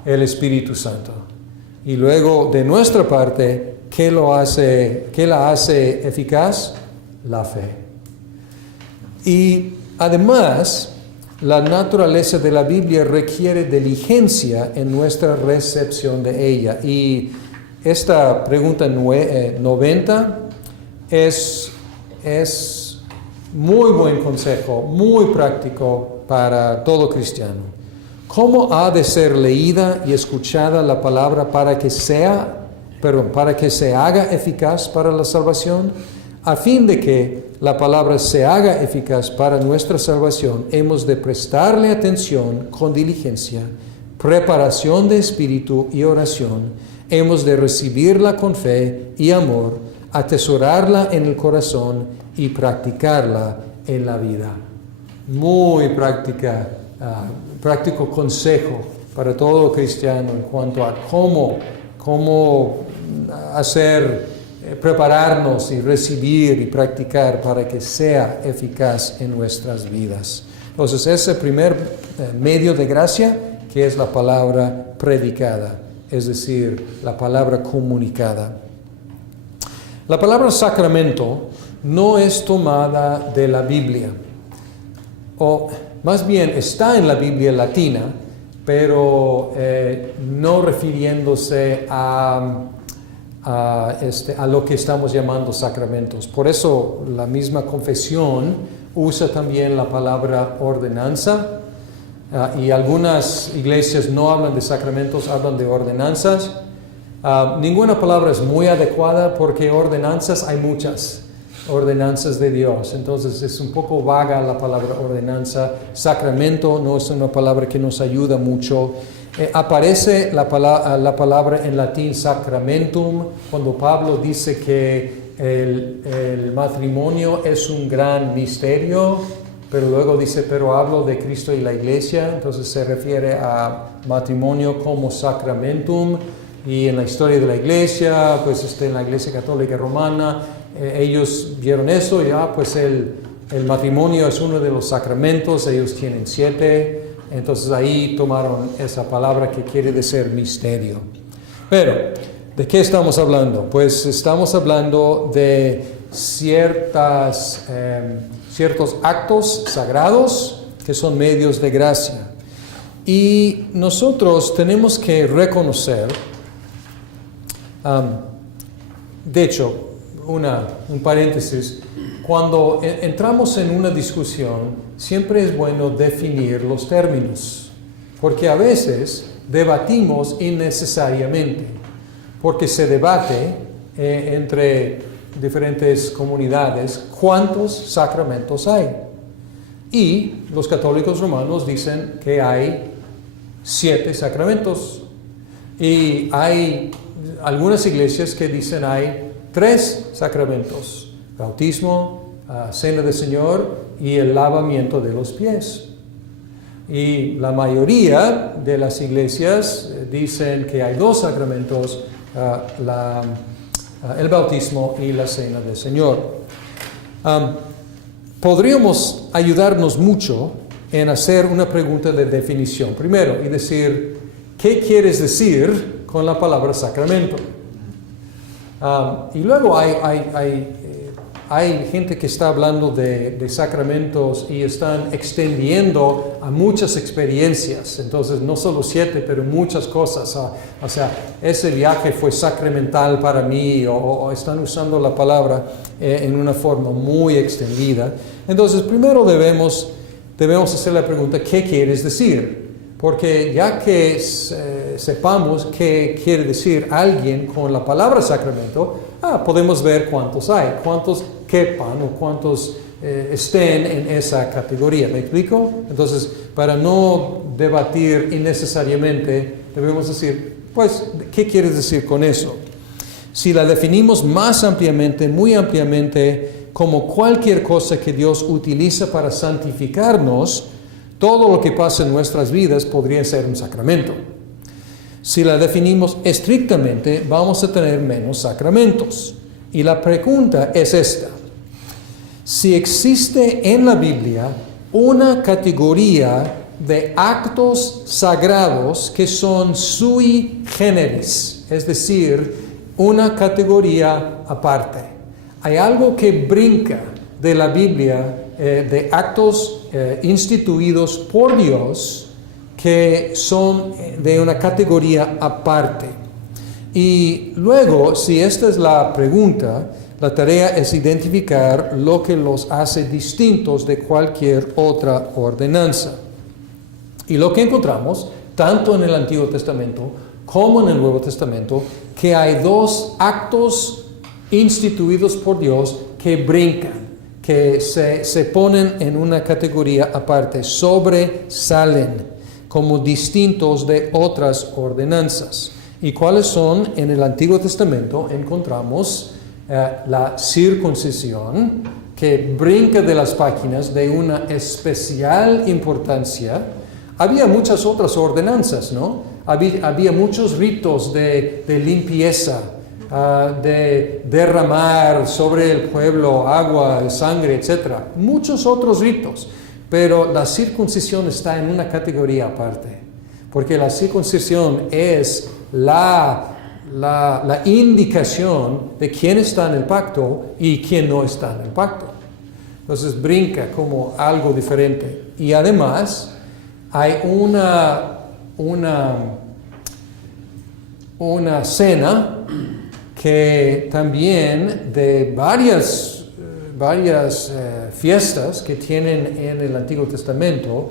El Espíritu Santo. Y luego, de nuestra parte, ¿qué la hace eficaz? La fe. Y además, la naturaleza de la Biblia requiere diligencia en nuestra recepción de ella. Y esta pregunta 90 es muy buen consejo, muy práctico para todo cristiano. ¿Cómo ha de ser leída y escuchada la palabra para que se haga eficaz para la salvación? A fin de que la palabra se haga eficaz para nuestra salvación, hemos de prestarle atención con diligencia, preparación de espíritu y oración. Hemos de recibirla con fe y amor, atesorarla en el corazón y practicarla en la vida. Muy práctico consejo para todo cristiano en cuanto a cómo prepararnos y recibir y practicar para que sea eficaz en nuestras vidas. Entonces, ese primer medio de gracia, que es la palabra predicada, es decir, la palabra comunicada. La palabra sacramento no es tomada de la Biblia, o más bien está en la Biblia latina, pero no refiriéndose a lo que estamos llamando sacramentos. Por eso la misma confesión usa también la palabra ordenanza, y algunas iglesias no hablan de sacramentos, hablan de ordenanzas. Ninguna palabra es muy adecuada porque ordenanzas hay muchas, ordenanzas de Dios. Entonces es un poco vaga la palabra ordenanza. Sacramento no es una palabra que nos ayuda mucho. Aparece la palabra en latín sacramentum cuando Pablo dice que el matrimonio es un gran misterio, pero luego dice, pero hablo de Cristo y la iglesia. Entonces se refiere a matrimonio como sacramentum. Y en la historia de la iglesia, pues en la iglesia católica romana, ellos vieron eso y pues el matrimonio es uno de los sacramentos, ellos tienen 7. Entonces ahí tomaron esa palabra que quiere decir misterio. Pero, ¿de qué estamos hablando? Pues estamos hablando de ciertos actos sagrados que son medios de gracia. Y nosotros tenemos que reconocer, de hecho, un paréntesis, cuando entramos en una discusión, siempre es bueno definir los términos, porque a veces debatimos innecesariamente, porque se debate entre diferentes comunidades cuántos sacramentos hay. Y los católicos romanos dicen que hay 7 sacramentos, y hay algunas iglesias que dicen hay 3 sacramentos: bautismo, cena del Señor y el lavamiento de los pies. Y la mayoría de las iglesias dicen que hay 2 sacramentos, el bautismo y la cena del Señor. Podríamos ayudarnos mucho en hacer una pregunta de definición primero y decir, ¿qué quieres decir con la palabra sacramento? Y luego hay hay gente que está hablando de sacramentos y están extendiendo a muchas experiencias. Entonces, no solo 7, pero muchas cosas. O sea, ese viaje fue sacramental para mí, o están usando la palabra en una forma muy extendida. Entonces, primero debemos hacer la pregunta, ¿qué quieres decir? Porque ya que sepamos qué quiere decir alguien con la palabra sacramento, podemos ver cuántos hay, cuántos quepan o cuántos estén en esa categoría. ¿Me explico? Entonces, para no debatir innecesariamente, debemos decir, pues, ¿qué quieres decir con eso? Si la definimos más ampliamente, muy ampliamente, como cualquier cosa que Dios utiliza para santificarnos, todo lo que pasa en nuestras vidas podría ser un sacramento. Si la definimos estrictamente, vamos a tener menos sacramentos. Y la pregunta es esta. Si existe en la Biblia una categoría de actos sagrados que son sui generis, es decir, una categoría aparte. Hay algo que brinca de la Biblia, de actos instituidos por Dios, que son de una categoría aparte. Y luego, si esta es la pregunta, la tarea es identificar lo que los hace distintos de cualquier otra ordenanza. Y lo que encontramos, tanto en el Antiguo Testamento como en el Nuevo Testamento, que hay 2 actos instituidos por Dios que brincan, que se ponen en una categoría aparte, sobresalen como distintos de otras ordenanzas. ¿Y cuáles son? En el Antiguo Testamento encontramos la circuncisión, que brinca de las páginas de una especial importancia. Había muchas otras ordenanzas, ¿no? Había muchos ritos de limpieza, de derramar sobre el pueblo agua, sangre, etc. Muchos otros ritos. Pero la circuncisión está en una categoría aparte, porque la circuncisión es la indicación de quién está en el pacto y quién no está en el pacto. Entonces brinca como algo diferente. Y además hay una cena que también de varias fiestas que tienen en el Antiguo Testamento,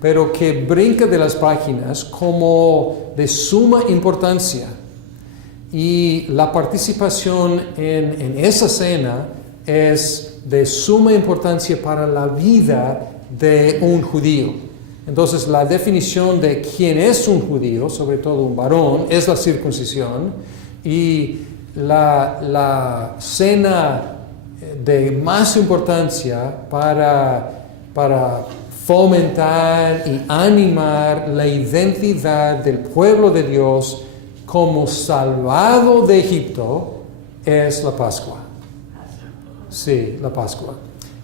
pero que brinca de las páginas como de suma importancia. Y la participación en esa cena es de suma importancia para la vida de un judío. Entonces, la definición de quién es un judío, sobre todo un varón, es la circuncisión, y la cena de más importancia para fomentar y animar la identidad del pueblo de Dios como salvado de Egipto es la Pascua. Sí, la Pascua.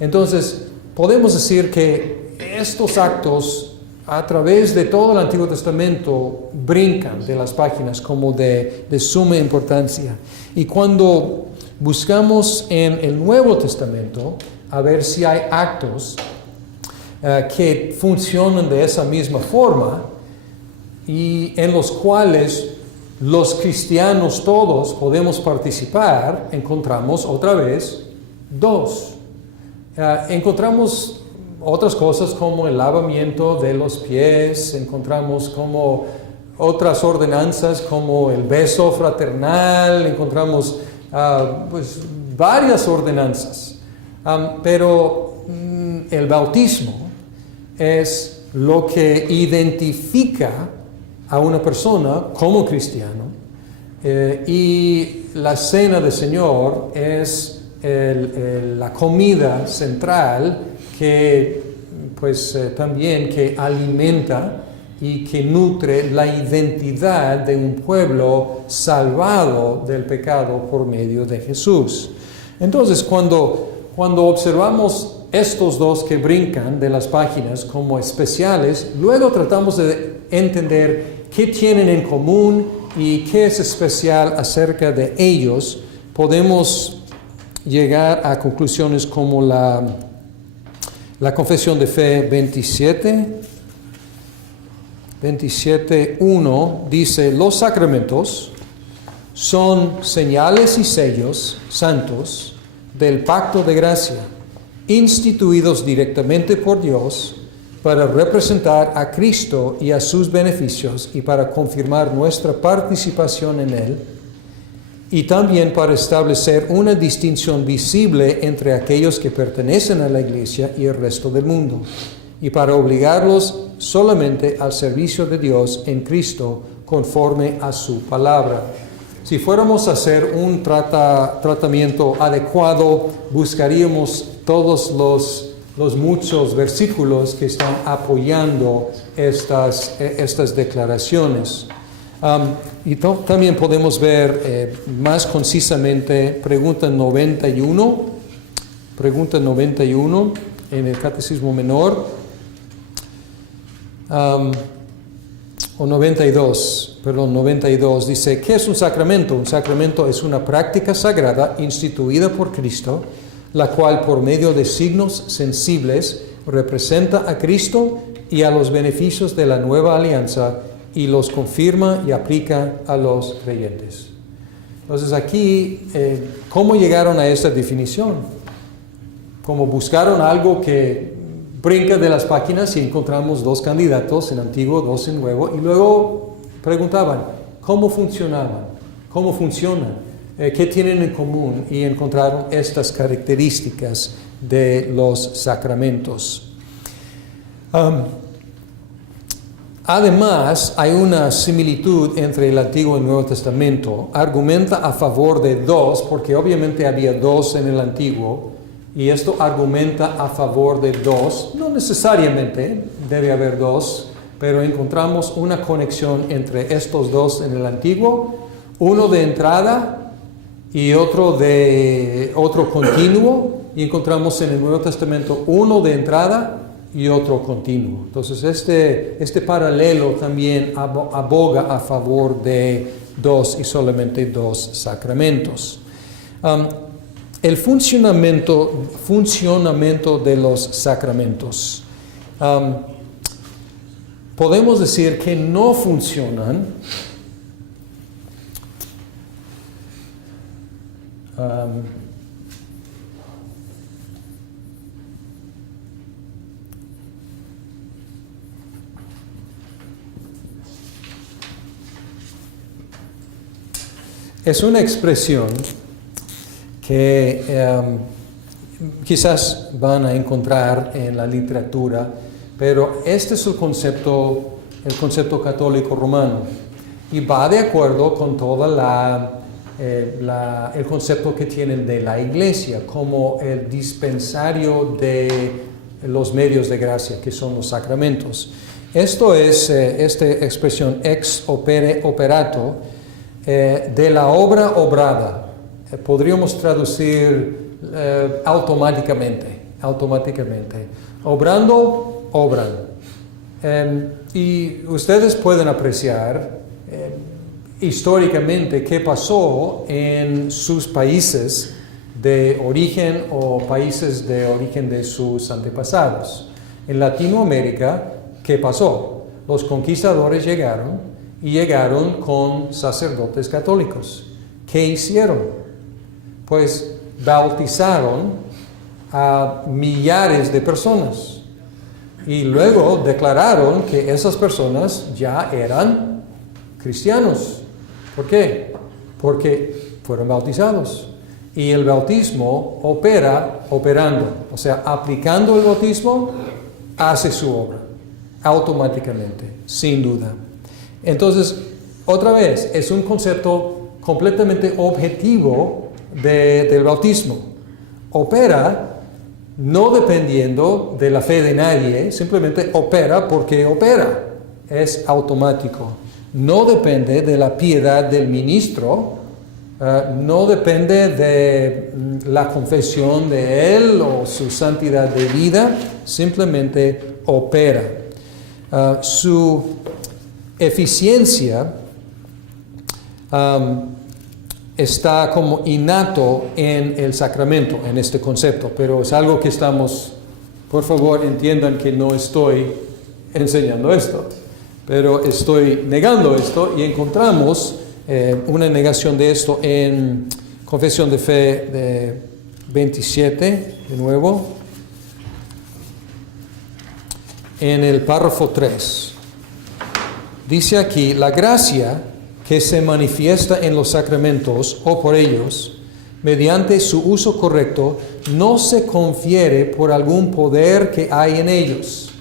Entonces, podemos decir que estos actos a través de todo el Antiguo Testamento brincan de las páginas como de suma importancia. Y cuando buscamos en el Nuevo Testamento a ver si hay actos que funcionan de esa misma forma y en los cuales los cristianos todos podemos participar, encontramos otra vez 2. Encontramos otras cosas como el lavamiento de los pies, encontramos como otras ordenanzas como el beso fraternal, encontramos pues varias ordenanzas, pero el bautismo es lo que identifica a una persona como cristiano, y la cena del Señor es la comida central que pues también que alimenta y que nutre la identidad de un pueblo salvado del pecado por medio de Jesús. Entonces, cuando observamos estos 2 que brincan de las páginas como especiales, luego tratamos de entender qué tienen en común y qué es especial acerca de ellos. Podemos llegar a conclusiones como la Confesión de Fe 27.1 dice: los sacramentos son señales y sellos santos del pacto de gracia, instituidos directamente por Dios para representar a Cristo y a sus beneficios y para confirmar nuestra participación en Él, y también para establecer una distinción visible entre aquellos que pertenecen a la Iglesia y el resto del mundo, y para obligarlos solamente al servicio de Dios en Cristo conforme a su palabra. Si fuéramos a hacer un tratamiento adecuado, buscaríamos todos los muchos versículos que están apoyando estas declaraciones. Y también podemos ver más concisamente pregunta 91 en el Catecismo Menor, o 92, dice: ¿qué es un sacramento? Un sacramento es una práctica sagrada instituida por Cristo, la cual por medio de signos sensibles representa a Cristo y a los beneficios de la nueva alianza y los confirma y aplica a los creyentes. Entonces aquí, ¿cómo llegaron a esta definición? ¿Cómo buscaron algo que brinca de las páginas y encontramos dos candidatos, en antiguo, dos en nuevo, y luego preguntaban, ¿cómo funcionaban? ¿Cómo funcionan? ¿Qué tienen en común? Y encontraron estas características de los sacramentos. Además, hay una similitud entre el Antiguo y el Nuevo Testamento. Argumenta a favor de dos, porque obviamente había dos en el Antiguo, y esto argumenta a favor de dos. No necesariamente debe haber dos, pero encontramos una conexión entre estos dos en el Antiguo, uno de entrada y otro continuo, y encontramos en el Nuevo Testamento uno de entrada y otro continuo. Entonces este paralelo también aboga a favor de dos y solamente dos sacramentos. El funcionamiento de los sacramentos. Podemos decir que no funcionan es una expresión que quizás van a encontrar en la literatura, pero este es el concepto católico romano, y va de acuerdo con toda el concepto que tienen de la Iglesia como el dispensario de los medios de gracia, que son los sacramentos. Esto es esta expresión ex opere operato, de la obra obrada. Podríamos traducir automáticamente. Obrando, obran. Y ustedes pueden apreciar históricamente qué pasó en sus países de origen o países de origen de sus antepasados. En Latinoamérica, ¿qué pasó? Los conquistadores llegaron con sacerdotes católicos. ¿Qué hicieron? Pues bautizaron a millares de personas y luego declararon que esas personas ya eran cristianos. ¿Por qué? Porque fueron bautizados. Y el bautismo operando, o sea, aplicando el bautismo, hace su obra automáticamente, sin duda. Entonces, otra vez, es un concepto completamente objetivo del bautismo. Opera no dependiendo de la fe de nadie, simplemente opera porque opera. Es automático. No depende de la piedad del ministro, no depende de la confesión de él o su santidad de vida, simplemente opera. Su eficiencia está como innato en el sacramento, en este concepto, pero es algo que estamos, por favor entiendan que no estoy enseñando esto, pero estoy negando esto y encontramos una negación de esto en Confesión de Fe de 27, de nuevo, en el párrafo 3. Dice aquí, la gracia que se manifiesta en los sacramentos o por ellos, mediante su uso correcto, no se confiere por algún poder que hay en ellos.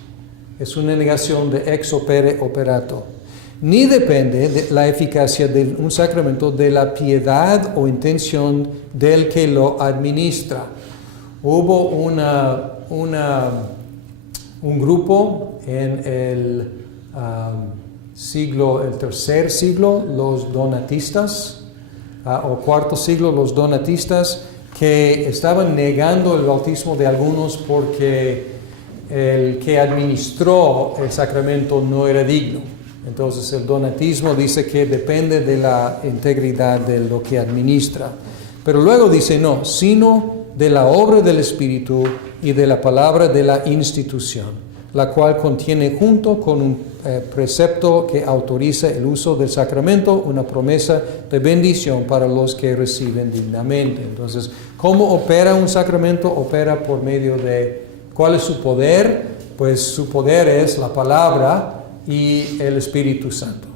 Es una negación de ex opere operato. Ni depende de la eficacia de un sacramento de la piedad o intención del que lo administra. Hubo un grupo en el tercer siglo, los donatistas, o cuarto siglo, los donatistas, que estaban negando el bautismo de algunos porque el que administró el sacramento no era digno. Entonces el donatismo dice que depende de la integridad de lo que administra. Pero luego dice no, sino de la obra del Espíritu y de la palabra de la institución, la cual contiene junto con un precepto que autoriza el uso del sacramento, una promesa de bendición para los que reciben dignamente. Entonces, ¿cómo opera un sacramento? Opera por medio de, ¿cuál es su poder? Pues su poder es la palabra y el Espíritu Santo.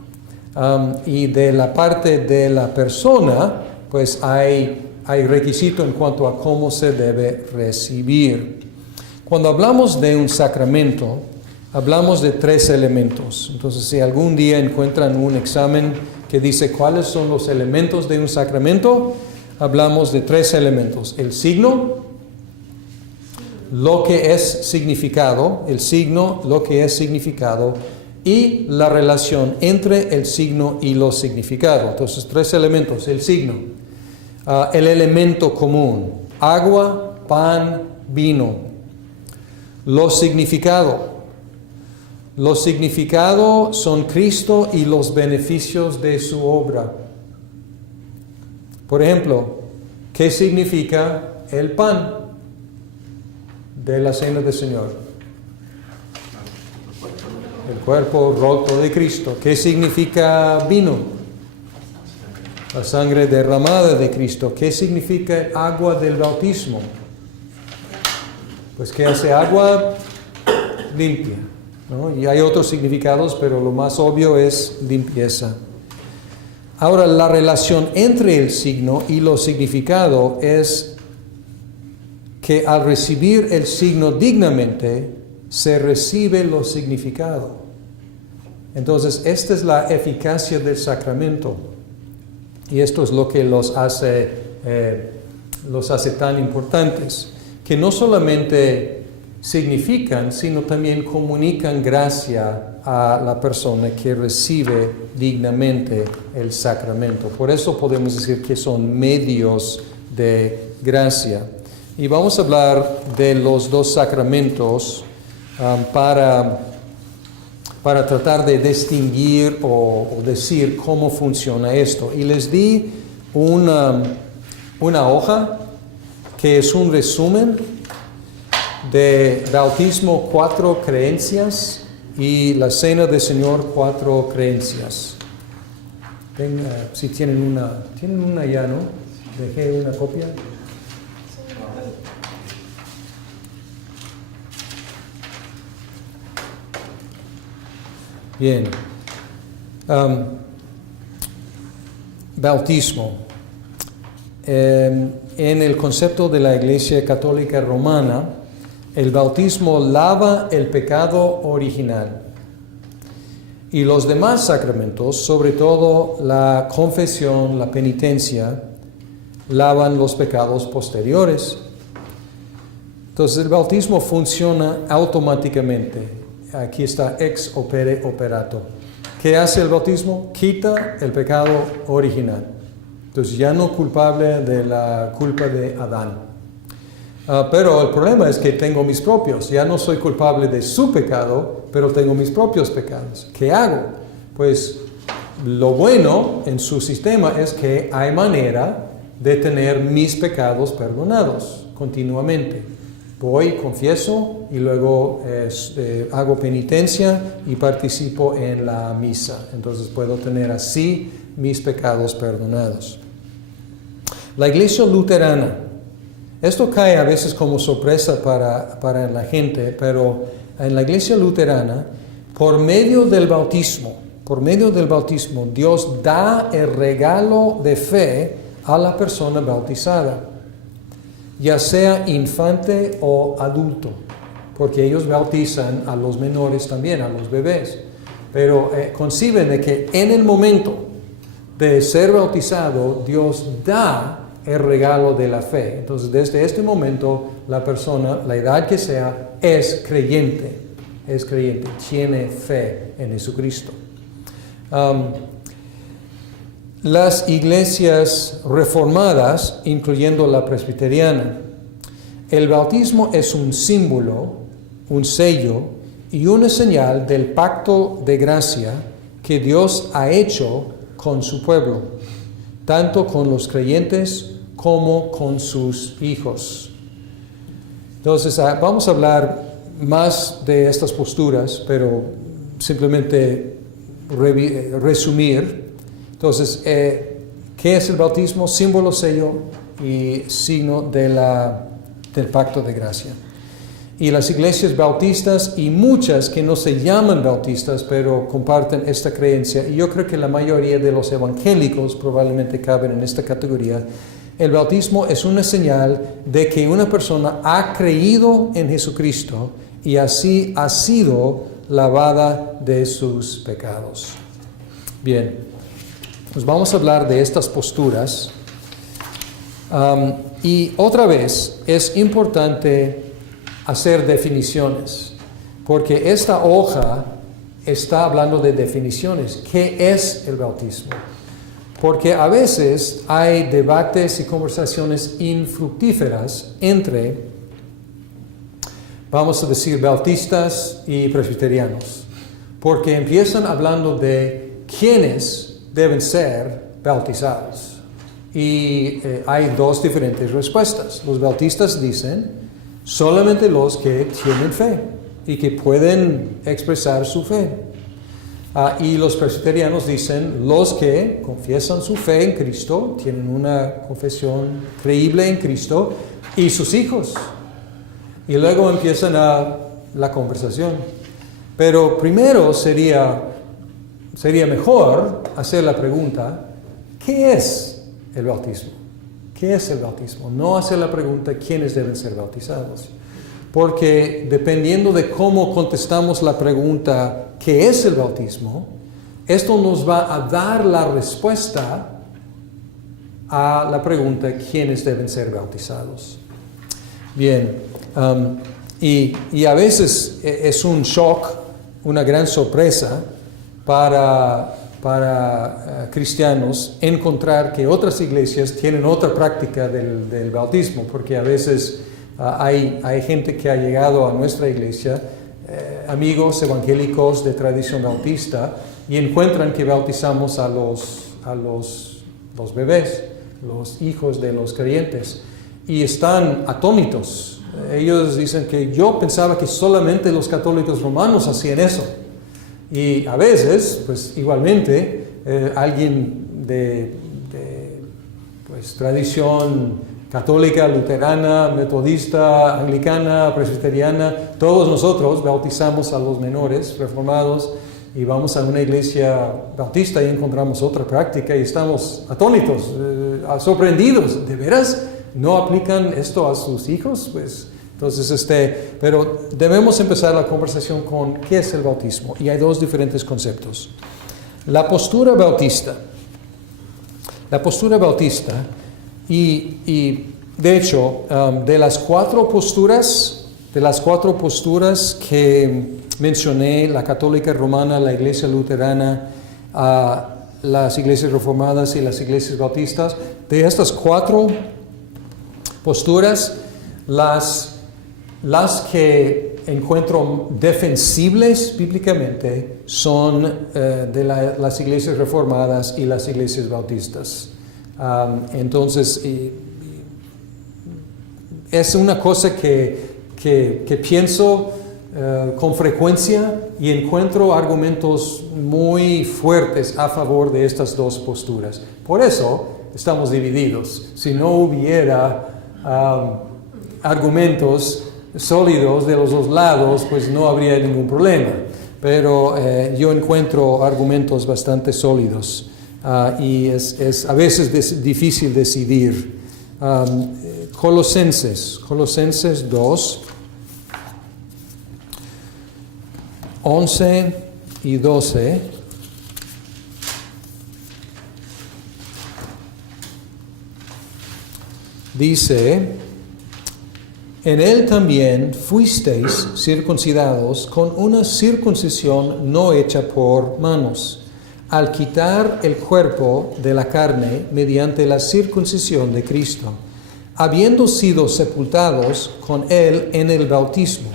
Y de la parte de la persona, pues hay requisito en cuanto a cómo se debe recibir. Cuando hablamos de un sacramento, hablamos de 3 elementos. Entonces, si algún día encuentran un examen que dice cuáles son los elementos de un sacramento, hablamos de 3 elementos. El signo, lo que es significado, el signo, lo que es significado, y la relación entre el signo y lo significado. Entonces, 3 elementos. El signo, el elemento común, agua, pan, vino. Los significados son Cristo y los beneficios de su obra. Por ejemplo, ¿qué significa el pan de la Cena del Señor? El cuerpo roto de Cristo. ¿Qué significa vino? La sangre derramada de Cristo. ¿Qué significa el agua del bautismo? Pues que hace agua limpia, ¿no? Y hay otros significados, pero lo más obvio es limpieza. Ahora, la relación entre el signo y lo significado es que al recibir el signo dignamente, se recibe lo significado. Entonces, esta es la eficacia del sacramento. Y esto es lo que los hace tan importantes. Que no solamente significan, sino también comunican gracia a la persona que recibe dignamente el sacramento. Por eso podemos decir que son medios de gracia. Y vamos a hablar de los 2 sacramentos para tratar de distinguir o decir cómo funciona esto. Y les di una hoja que es un resumen de bautismo 4 creencias y la Cena del Señor 4 creencias. Si tienen una ya, ¿no? Dejé una copia. Bien. Bautismo. En el concepto de la Iglesia Católica Romana, el bautismo lava el pecado original. Y los demás sacramentos, sobre todo la confesión, la penitencia, lavan los pecados posteriores. Entonces el bautismo funciona automáticamente. Aquí está ex opere operato. ¿Qué hace el bautismo? Quita el pecado original. Entonces ya no culpable de la culpa de Adán. Pero el problema es que tengo mis propios. Ya no soy culpable de su pecado, pero tengo mis propios pecados. ¿Qué hago? Pues lo bueno en su sistema es que hay manera de tener mis pecados perdonados continuamente. Voy, confieso y luego hago penitencia y participo en la misa. Entonces puedo tener así mis pecados perdonados. La iglesia luterana. Esto cae a veces como sorpresa para la gente, pero en la iglesia luterana, por medio del bautismo, Dios da el regalo de fe a la persona bautizada, ya sea infante o adulto, porque ellos bautizan a los menores también, a los bebés. Pero conciben de que en el momento de ser bautizado, Dios da el regalo de la fe. Entonces, desde este momento, la persona, la edad que sea, es creyente, tiene fe en Jesucristo. Las iglesias reformadas, incluyendo la presbiteriana, el bautismo es un símbolo, un sello y una señal del pacto de gracia que Dios ha hecho con su pueblo, tanto con los creyentes como con sus hijos. Entonces, vamos a hablar más de estas posturas, pero simplemente resumir. Entonces, ¿qué es el bautismo? Símbolo, sello y signo del pacto de gracia. Y las iglesias bautistas y muchas que no se llaman bautistas, pero comparten esta creencia, y yo creo que la mayoría de los evangélicos probablemente caben en esta categoría. El bautismo es una señal de que una persona ha creído en Jesucristo y así ha sido lavada de sus pecados. Bien, pues vamos a hablar de estas posturas. Y otra vez es importante hacer definiciones, porque esta hoja está hablando de definiciones. ¿Qué es el bautismo? Porque a veces hay debates y conversaciones infructíferas entre, vamos a decir, bautistas y presbiterianos, porque empiezan hablando de quiénes deben ser bautizados. Y hay dos diferentes respuestas. Los bautistas dicen, solamente los que tienen fe y que pueden expresar su fe. Y los presbiterianos dicen, los que confiesan su fe en Cristo, tienen una confesión creíble en Cristo, y sus hijos. Y luego empiezan la conversación. Pero primero sería mejor hacer la pregunta, ¿qué es el bautismo? ¿Qué es el bautismo? No hacer la pregunta, ¿quiénes deben ser bautizados? Porque dependiendo de cómo contestamos la pregunta, ¿qué es el bautismo?, esto nos va a dar la respuesta a la pregunta, ¿quiénes deben ser bautizados? Bien, y a veces es un shock, una gran sorpresa para cristianos encontrar que otras iglesias tienen otra práctica del bautismo, porque a veces hay gente que ha llegado a nuestra iglesia, amigos evangélicos de tradición bautista, y encuentran que bautizamos a los bebés, los hijos de los creyentes, y están atónitos. Ellos dicen que yo pensaba que solamente los católicos romanos hacían eso. Y a veces, pues igualmente, alguien de tradición católica, luterana, metodista, anglicana, presbiteriana, todos nosotros bautizamos a los menores reformados y vamos a una iglesia bautista y encontramos otra práctica y estamos atónitos, sorprendidos. ¿De veras no aplican esto a sus hijos? Pues entonces, pero debemos empezar la conversación con ¿qué es el bautismo? Y hay dos diferentes conceptos. La postura bautista. La postura bautista, y de hecho, de las cuatro posturas que mencioné, la católica romana, la iglesia luterana, las iglesias reformadas y las iglesias bautistas, de estas cuatro posturas, las que encuentro defensibles bíblicamente son de las iglesias reformadas y las iglesias bautistas. Entonces, es una cosa que pienso con frecuencia y encuentro argumentos muy fuertes a favor de estas dos posturas. Por eso estamos divididos. Si no hubiera argumentos sólidos de los dos lados, pues no habría ningún problema. Pero yo encuentro argumentos bastante sólidos y es a veces difícil decidir. Colosenses 2, 11 y 12. Dice: en él también fuisteis circuncidados con una circuncisión no hecha por manos, al quitar el cuerpo de la carne mediante la circuncisión de Cristo, habiendo sido sepultados con él en el bautismo,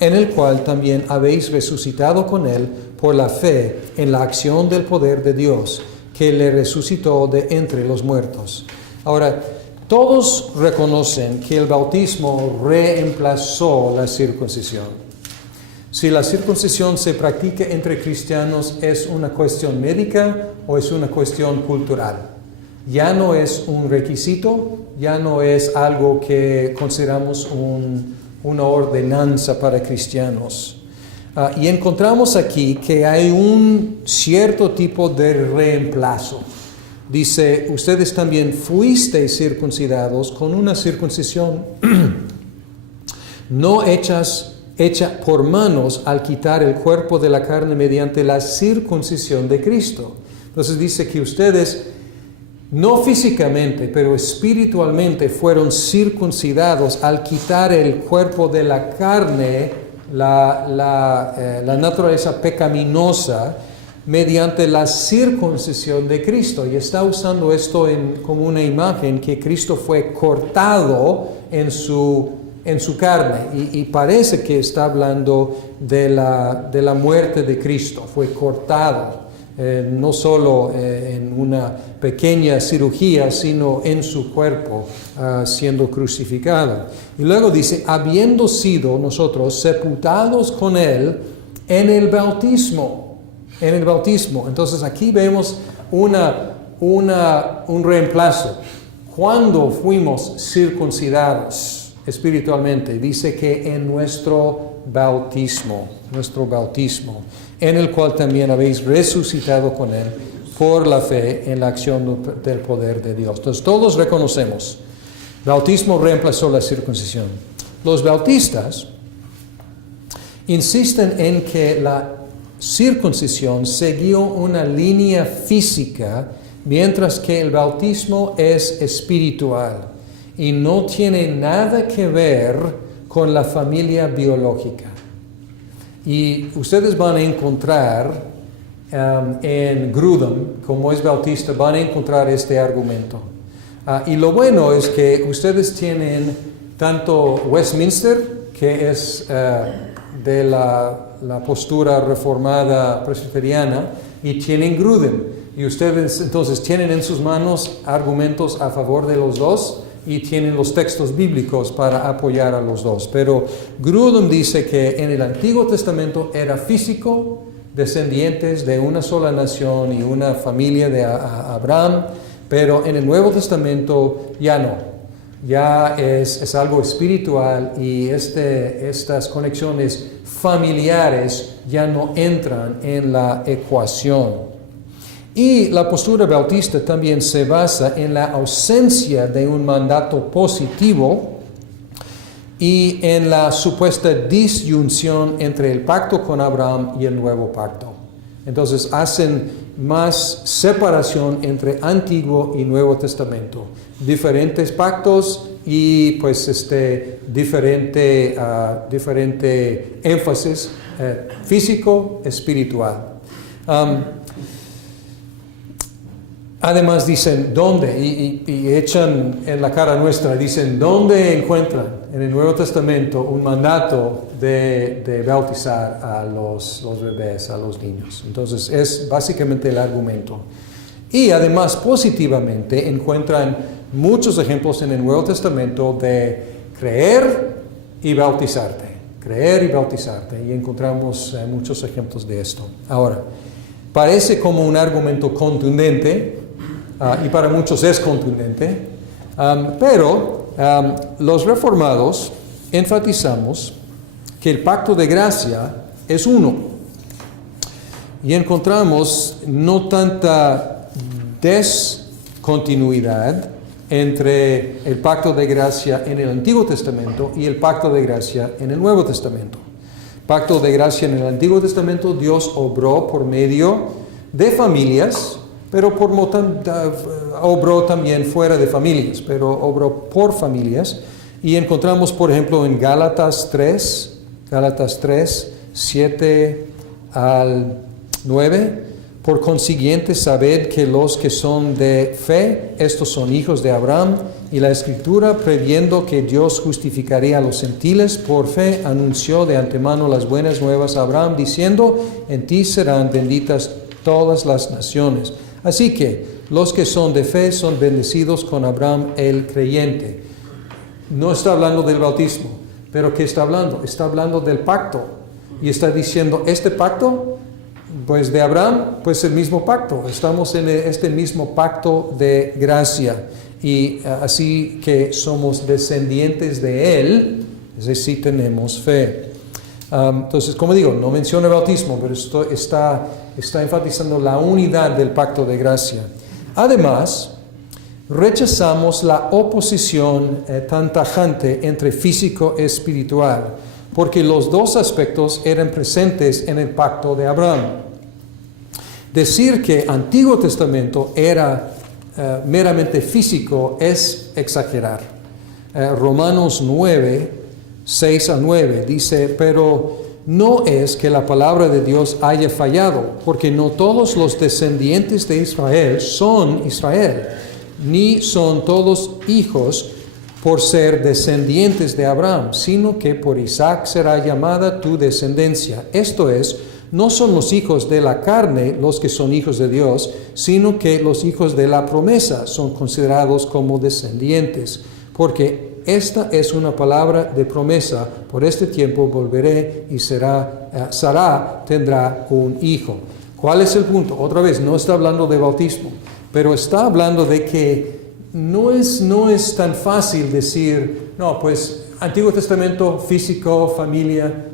en el cual también habéis resucitado con él por la fe en la acción del poder de Dios, que le resucitó de entre los muertos. Ahora, todos reconocen que el bautismo reemplazó la circuncisión. Si la circuncisión se practica entre cristianos, ¿es una cuestión médica o es una cuestión cultural? Ya no es un requisito, ya no es algo que consideramos una ordenanza para cristianos. Y encontramos aquí que hay un cierto tipo de reemplazo. Dice: ustedes también fuisteis circuncidados con una circuncisión no hecha por manos, al quitar el cuerpo de la carne mediante la circuncisión de Cristo. Entonces dice que ustedes, no físicamente, pero espiritualmente, fueron circuncidados al quitar el cuerpo de la carne, la naturaleza pecaminosa, mediante la circuncisión de Cristo. Y está usando esto como una imagen, que Cristo fue cortado en su carne. Y parece que está hablando de la muerte de Cristo. Fue cortado, no solo en una pequeña cirugía, sino en su cuerpo, siendo crucificado. Y luego dice: habiendo sido nosotros sepultados con él en el bautismo. En el bautismo. Entonces aquí vemos un reemplazo. Cuando fuimos circuncidados espiritualmente, dice que en nuestro bautismo, en el cual también habéis resucitado con él por la fe en la acción del poder de Dios. Entonces todos reconocemos, bautismo reemplazó la circuncisión. Los bautistas insisten en que la circuncisión siguió una línea física, mientras que el bautismo es espiritual y no tiene nada que ver con la familia biológica. Y ustedes van a encontrar en Grudem, como es bautista, van a encontrar este argumento. Y lo bueno es que ustedes tienen tanto Westminster, que es de la postura reformada presbiteriana, y tienen Grudem. Y ustedes entonces tienen en sus manos argumentos a favor de los dos y tienen los textos bíblicos para apoyar a los dos. Pero Grudem dice que en el Antiguo Testamento era físico, descendientes de una sola nación y una familia de Abraham, pero en el Nuevo Testamento ya no. Ya es algo espiritual, y estas conexiones familiares ya no entran en la ecuación. Y la postura bautista también se basa en la ausencia de un mandato positivo y en la supuesta disyunción entre el pacto con Abraham y el nuevo pacto. Entonces hacen más separación entre Antiguo y Nuevo Testamento. Diferentes pactos y pues diferente énfasis físico, espiritual. Además dicen, ¿dónde? Y echan en la cara nuestra, dicen, ¿dónde encuentran en el Nuevo Testamento un mandato de bautizar a los bebés, a los niños? Entonces es básicamente el argumento. Y además positivamente encuentran muchos ejemplos en el Nuevo Testamento de creer y bautizarte. Creer y bautizarte. Y encontramos muchos ejemplos de esto. Ahora, parece como un argumento contundente, y para muchos es contundente, pero los reformados enfatizamos que el pacto de gracia es uno. Y encontramos no tanta descontinuidad entre el pacto de gracia en el Antiguo Testamento y el pacto de gracia en el Nuevo Testamento. Pacto de gracia en el Antiguo Testamento, Dios obró por medio de familias, pero obró también fuera de familias, pero obró por familias. Y encontramos, por ejemplo, en Gálatas 3, 7 al 9, por consiguiente, sabed que los que son de fe, estos son hijos de Abraham, y la Escritura, previendo que Dios justificaría a los gentiles, por fe anunció de antemano las buenas nuevas a Abraham, diciendo, en ti serán benditas todas las naciones. Así que los que son de fe son bendecidos con Abraham el creyente. No está hablando del bautismo, pero ¿qué está hablando? Está hablando del pacto. Y está diciendo, este pacto, pues de Abraham, pues el mismo pacto. Estamos en este mismo pacto de gracia. Y así que somos descendientes de él, es decir, tenemos fe. Entonces, como digo, no menciona el bautismo, pero esto está enfatizando la unidad del pacto de gracia. Además, rechazamos la oposición tan tajante entre físico y espiritual, porque los dos aspectos eran presentes en el pacto de Abraham. Decir que el Antiguo Testamento era meramente físico es exagerar. Romanos 9, 6 a 9 dice, pero no es que la palabra de Dios haya fallado, porque no todos los descendientes de Israel son Israel, ni son todos hijos por ser descendientes de Abraham, sino que por Isaac será llamada tu descendencia. Esto es, no son los hijos de la carne los que son hijos de Dios, sino que los hijos de la promesa son considerados como descendientes, porque esta es una palabra de promesa, por este tiempo volveré y Sara tendrá un hijo. ¿Cuál es el punto? Otra vez, no está hablando de bautismo, pero está hablando de que no es tan fácil decir, no, pues Antiguo Testamento, físico, familia.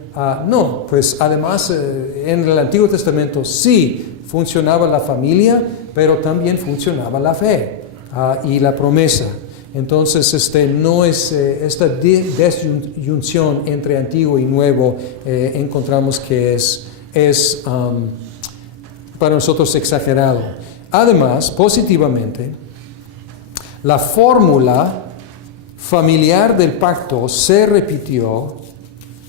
No, pues además en el Antiguo Testamento sí funcionaba la familia, pero también funcionaba la fe y la promesa. Entonces, no es esta disyunción entre antiguo y nuevo, encontramos que es para nosotros exagerado. Además, positivamente, la fórmula familiar del pacto se repitió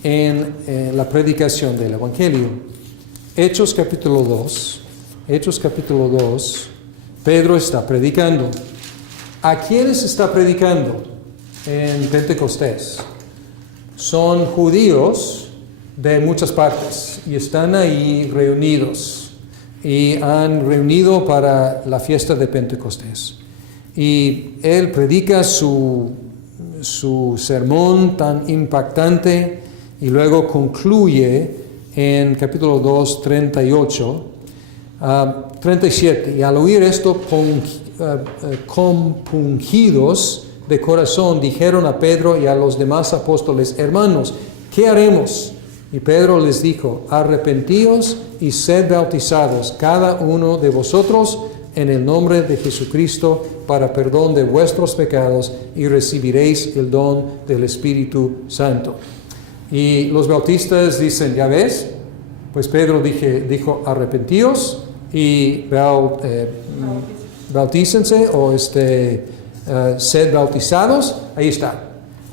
en la predicación del Evangelio. Hechos capítulo 2, Pedro está predicando. ¿A quiénes está predicando en Pentecostés? Son judíos de muchas partes y están ahí reunidos y han reunido para la fiesta de Pentecostés. Y él predica su sermón tan impactante y luego concluye en capítulo 2, 38, 37. Y al oír esto, compungidos de corazón, dijeron a Pedro y a los demás apóstoles, hermanos, ¿qué haremos? Y Pedro les dijo, arrepentíos y sed bautizados, cada uno de vosotros, en el nombre de Jesucristo, para perdón de vuestros pecados, y recibiréis el don del Espíritu Santo. Y los bautistas dicen, ¿ya ves? Pues Pedro dijo, arrepentíos y bautícense o sed bautizados. Ahí está.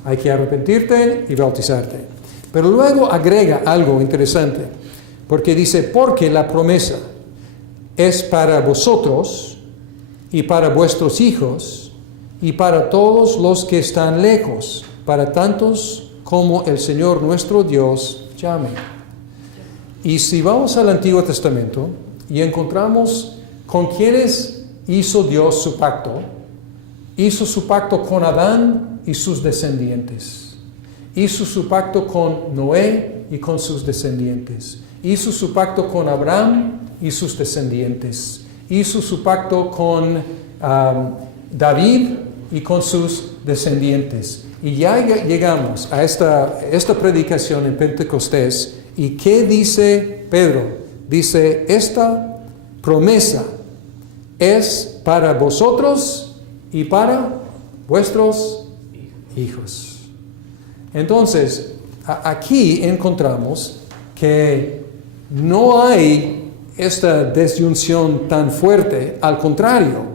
Hay que arrepentirte y bautizarte. Pero luego agrega algo interesante, porque dice, porque la promesa es para vosotros y para vuestros hijos, y para todos los que están lejos, para tantos como el Señor nuestro Dios llame. Y si vamos al Antiguo Testamento y encontramos con quienes hizo Dios su pacto con Adán y sus descendientes. Hizo su pacto con Noé y con sus descendientes. Hizo su pacto con Abraham y sus descendientes. Hizo su pacto con David y con sus descendientes. Y ya llegamos a esta predicación en Pentecostés. ¿Y qué dice Pedro? Dice, esta promesa es para vosotros y para vuestros hijos. Entonces, aquí encontramos que no hay esta disyunción tan fuerte, al contrario,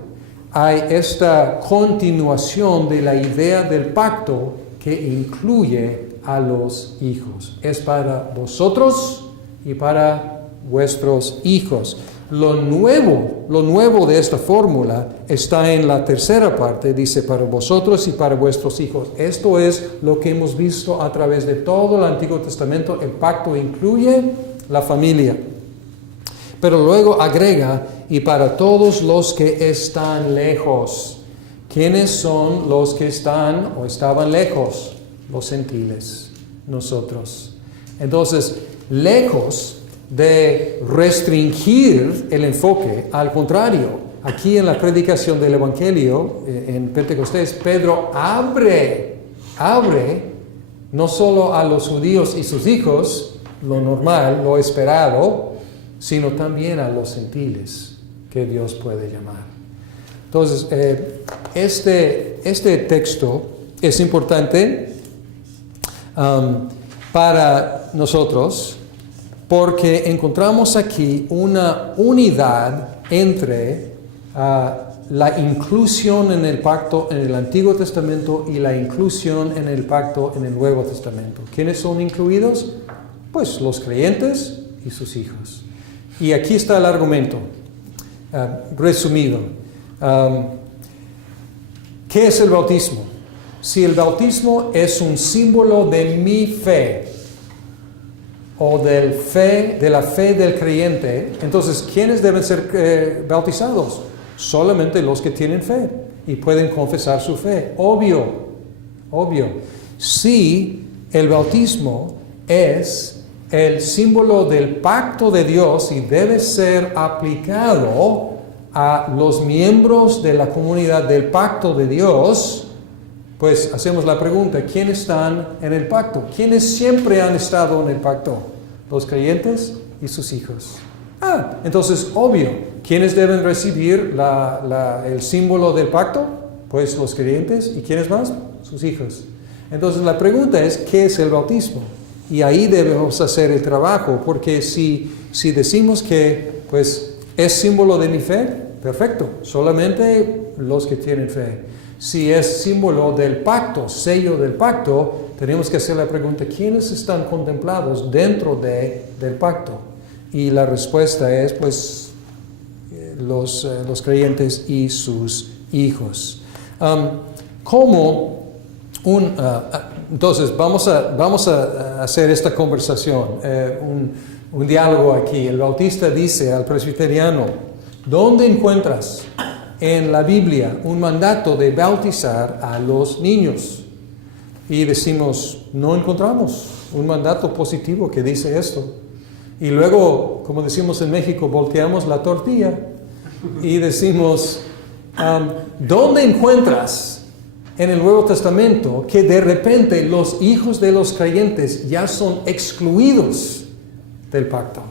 hay esta continuación de la idea del pacto que incluye a los hijos. Es para vosotros y para vuestros hijos. Lo nuevo de esta fórmula está en la tercera parte, dice para vosotros y para vuestros hijos. Esto es lo que hemos visto a través de todo el Antiguo Testamento. El pacto incluye la familia. Pero luego agrega, y para todos los que están lejos. ¿Quiénes son los que están o estaban lejos? Los gentiles, nosotros. Entonces, lejos de restringir el enfoque, al contrario, aquí en la predicación del Evangelio, en Pentecostés, Pedro abre no solo a los judíos y sus hijos, lo normal, lo esperado, sino también a los gentiles que Dios puede llamar. Entonces, este texto es importante para nosotros porque encontramos aquí una unidad entre la inclusión en el pacto en el Antiguo Testamento y la inclusión en el pacto en el Nuevo Testamento. ¿Quiénes son incluidos? Pues los creyentes y sus hijos. Y aquí está el argumento resumido. ¿Qué es el bautismo? Si el bautismo es un símbolo de mi fe o de la fe del creyente, entonces ¿quiénes deben ser bautizados? Solamente los que tienen fe y pueden confesar su fe. Obvio. Si el bautismo es el símbolo del pacto de Dios y debe ser aplicado a los miembros de la comunidad del pacto de Dios, pues hacemos la pregunta, ¿quiénes están en el pacto? ¿Quiénes siempre han estado en el pacto? Los creyentes y sus hijos. Entonces, obvio, ¿quiénes deben recibir el símbolo del pacto? Pues los creyentes. ¿Y quiénes más? Sus hijos. Entonces, la pregunta es, ¿qué es el bautismo? Y ahí debemos hacer el trabajo, porque si decimos que pues, es símbolo de mi fe, perfecto, solamente los que tienen fe. Si es símbolo del pacto, sello del pacto, tenemos que hacer la pregunta, ¿quiénes están contemplados dentro del pacto? Y la respuesta es, pues, los creyentes y sus hijos. Entonces, vamos a hacer esta conversación, un diálogo aquí. El bautista dice al presbiteriano, ¿dónde encuentras en la Biblia un mandato de bautizar a los niños? Y decimos, no encontramos un mandato positivo que dice esto. Y luego, como decimos en México, volteamos la tortilla y decimos, ¿dónde encuentras en el Nuevo Testamento que de repente los hijos de los creyentes ya son excluidos del pacto?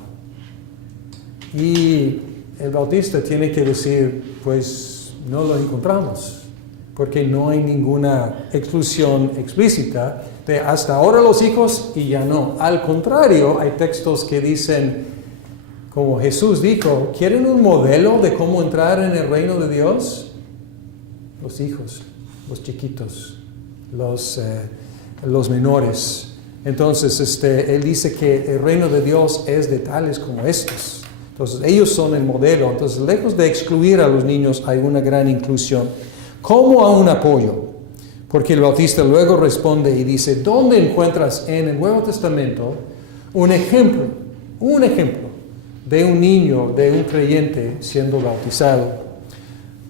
Y el bautista tiene que decir, pues no lo encontramos, porque no hay ninguna exclusión explícita de hasta ahora los hijos y ya no. Al contrario, hay textos que dicen, como Jesús dijo, ¿quieren un modelo de cómo entrar en el reino de Dios? Los hijos, los chiquitos, los menores. Entonces, Él dice que el reino de Dios es de tales como estos. Entonces, ellos son el modelo. Entonces, lejos de excluir a los niños, hay una gran inclusión. ¿Cómo a un apoyo? Porque el Bautista luego responde y dice, ¿dónde encuentras en el Nuevo Testamento un ejemplo de un niño, de un creyente siendo bautizado?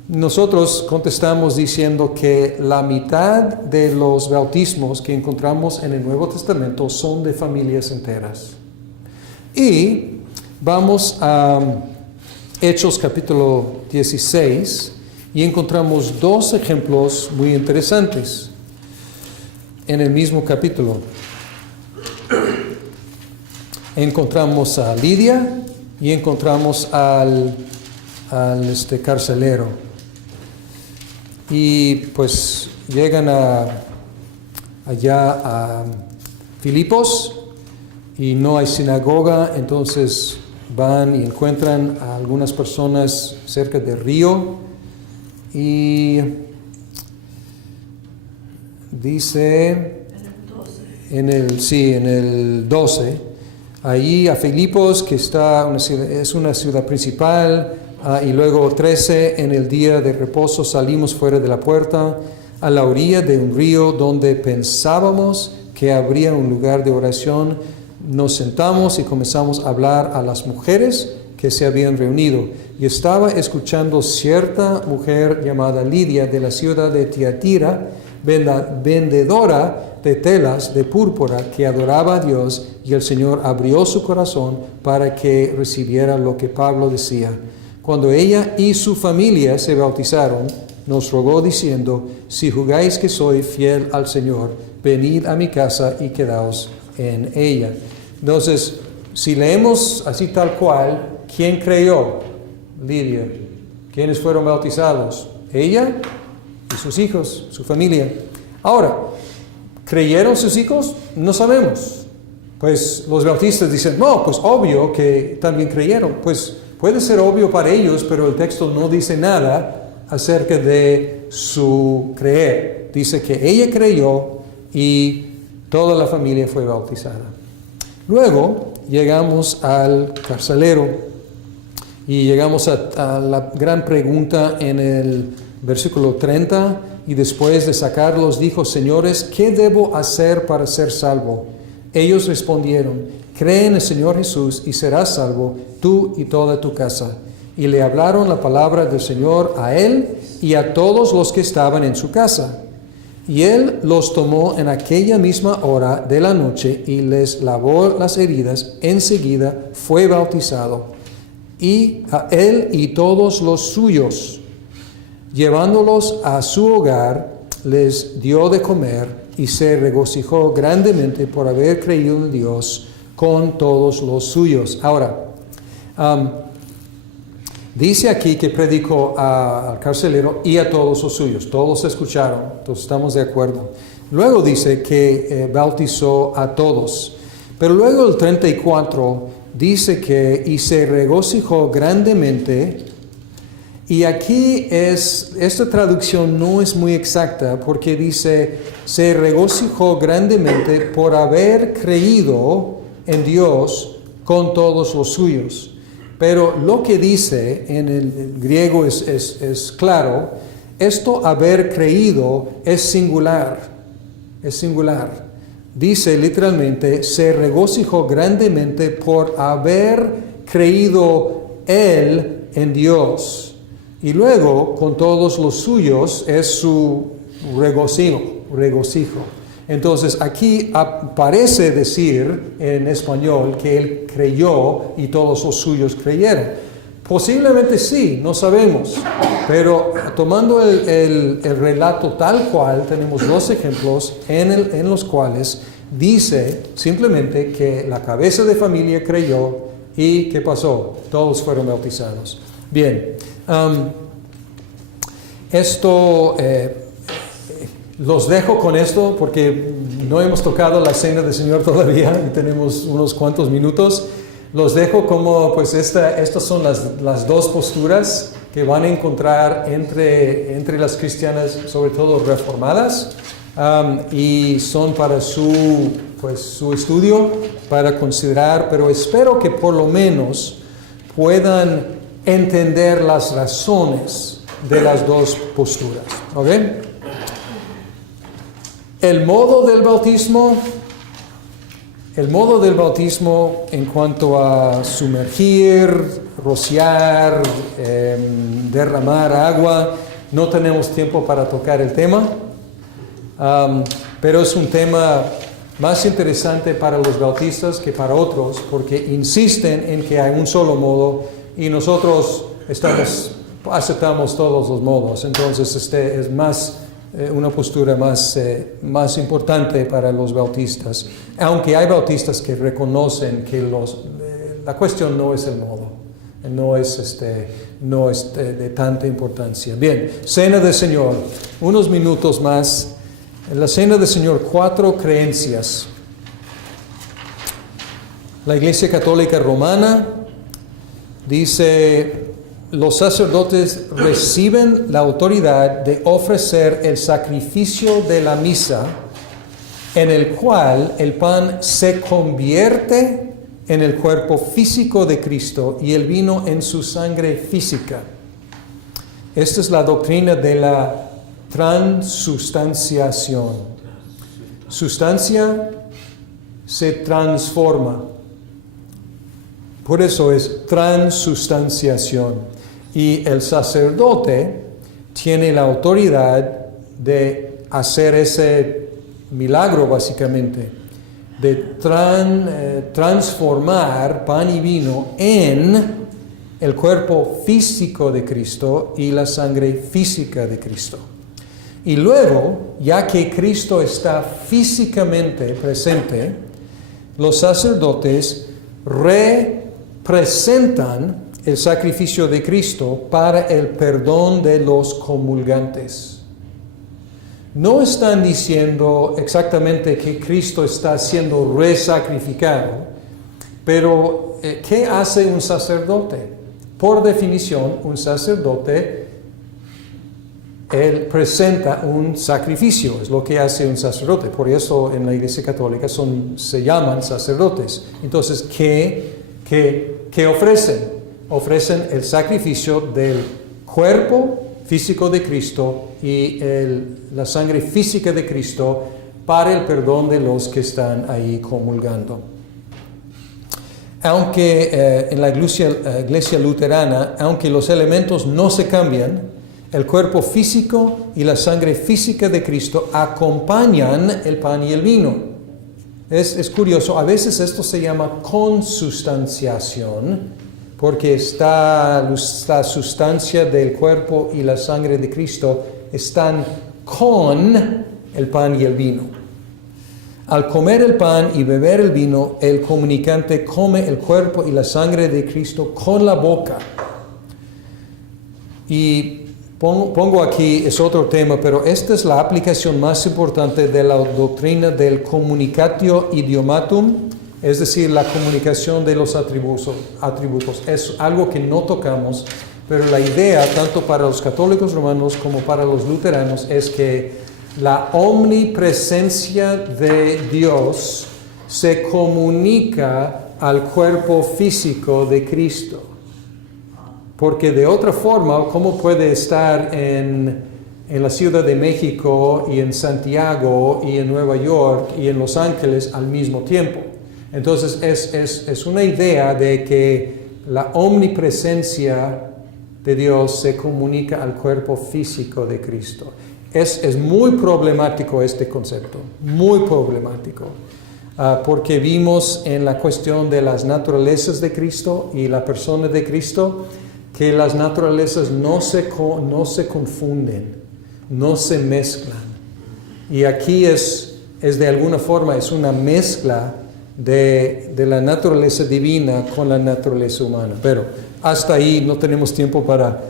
Nosotros contestamos diciendo que la mitad de los bautismos que encontramos en el Nuevo Testamento son de familias enteras. Y vamos a Hechos capítulo 16 y encontramos dos ejemplos muy interesantes en el mismo capítulo. Encontramos a Lidia y encontramos al carcelero. Y pues llegan allá a Filipos y no hay sinagoga, entonces van y encuentran a algunas personas cerca del río y dice en el 12, ahí a Filipos, que es una ciudad principal, y luego 13, en el día de reposo salimos fuera de la puerta a la orilla de un río donde pensábamos que habría un lugar de oración. Nos sentamos y comenzamos a hablar a las mujeres que se habían reunido. Y estaba escuchando cierta mujer llamada Lidia de la ciudad de Tiatira, vendedora de telas de púrpura, que adoraba a Dios, y el Señor abrió su corazón para que recibiera lo que Pablo decía. Cuando ella y su familia se bautizaron, nos rogó diciendo, si jugáis que soy fiel al Señor, venid a mi casa y quedaos en ella. Entonces, si leemos así tal cual, ¿quién creyó? Lidia. ¿Quiénes fueron bautizados? Ella y sus hijos, su familia. Ahora, ¿creyeron sus hijos? No sabemos. Pues los bautistas dicen, no, pues obvio que también creyeron. Pues puede ser obvio para ellos, pero el texto no dice nada acerca de su creer. Dice que ella creyó y toda la familia fue bautizada. Luego llegamos al carcelero y llegamos a la gran pregunta en el versículo 30. Y después de sacarlos dijo, señores, ¿qué debo hacer para ser salvo? Ellos respondieron, cree en el Señor Jesús y serás salvo, tú y toda tu casa. Y le hablaron la palabra del Señor a él y a todos los que estaban en su casa. Y él los tomó en aquella misma hora de la noche y les lavó las heridas. Enseguida fue bautizado. Y a él y todos los suyos, llevándolos a su hogar, les dio de comer y se regocijó grandemente por haber creído en Dios con todos los suyos. Ahora, dice aquí que predicó al carcelero y a todos los suyos. Todos escucharon, entonces estamos de acuerdo. Luego dice que bautizó a todos. Pero luego el 34 dice que y se regocijó grandemente. Y aquí esta traducción no es muy exacta porque dice, se regocijó grandemente por haber creído en Dios con todos los suyos. Pero lo que dice en el griego es claro, esto haber creído es singular, Dice literalmente, se regocijó grandemente por haber creído él en Dios. Y luego, con todos los suyos, es su regocijo. Entonces, aquí parece decir en español que él creyó y todos los suyos creyeron. Posiblemente sí, no sabemos. Pero tomando el relato tal cual, tenemos dos ejemplos en los cuales dice simplemente que la cabeza de familia creyó y ¿qué pasó? Todos fueron bautizados. Bien. Los dejo con esto porque no hemos tocado la cena del Señor todavía y tenemos unos cuantos minutos. Los dejo como, pues estas son las dos posturas que van a encontrar entre las cristianas, sobre todo reformadas, y son para su estudio, para considerar, pero espero que por lo menos puedan entender las razones de las dos posturas. ¿Ok? El modo del bautismo en cuanto a sumergir, rociar, derramar agua, no tenemos tiempo para tocar el tema, pero es un tema más interesante para los bautistas que para otros, porque insisten en que hay un solo modo y nosotros aceptamos todos los modos. Entonces es más una postura más importante para los bautistas, aunque hay bautistas que reconocen que la cuestión no es el modo, no es de tanta importancia. Bien, Cena del Señor, unos minutos más. En la Cena del Señor, 4 creencias. La Iglesia Católica Romana dice: los sacerdotes reciben la autoridad de ofrecer el sacrificio de la misa, en el cual el pan se convierte en el cuerpo físico de Cristo y el vino en su sangre física. Esta es la doctrina de la transustanciación. Sustancia se transforma. Por eso es transustanciación. Y el sacerdote tiene la autoridad de hacer ese milagro, básicamente, de transformar pan y vino en el cuerpo físico de Cristo y la sangre física de Cristo. Y luego, ya que Cristo está físicamente presente, los sacerdotes representan el sacrificio de Cristo para el perdón de los comulgantes. No están diciendo exactamente que Cristo está siendo resacrificado, pero ¿qué hace un sacerdote? Por definición, un sacerdote, él presenta un sacrificio, es lo que hace un sacerdote. Por eso en la Iglesia Católica se llaman sacerdotes. Entonces, ¿qué ofrecen? Ofrecen el sacrificio del cuerpo físico de Cristo y la sangre física de Cristo para el perdón de los que están ahí comulgando. Aunque en la iglesia luterana, aunque los elementos no se cambian, el cuerpo físico y la sangre física de Cristo acompañan el pan y el vino. Es curioso, a veces esto se llama consustanciación, porque la sustancia del cuerpo y la sangre de Cristo están con el pan y el vino. Al comer el pan y beber el vino, el comunicante come el cuerpo y la sangre de Cristo con la boca. Y pongo aquí, es otro tema, pero esta es la aplicación más importante de la doctrina del communicatio idiomatum, es decir, la comunicación de los atributos. Es algo que no tocamos, pero la idea, tanto para los católicos romanos como para los luteranos, es que la omnipresencia de Dios se comunica al cuerpo físico de Cristo. Porque de otra forma, ¿cómo puede estar en la Ciudad de México y en Santiago y en Nueva York y en Los Ángeles al mismo tiempo? Entonces es una idea de que la omnipresencia de Dios se comunica al cuerpo físico de Cristo. Es muy problemático este concepto, muy problemático, porque vimos en la cuestión de las naturalezas de Cristo y la persona de Cristo que las naturalezas no se confunden, no se mezclan. Y aquí es de alguna forma, es una mezcla de la naturaleza divina con la naturaleza humana. Pero hasta ahí no tenemos tiempo para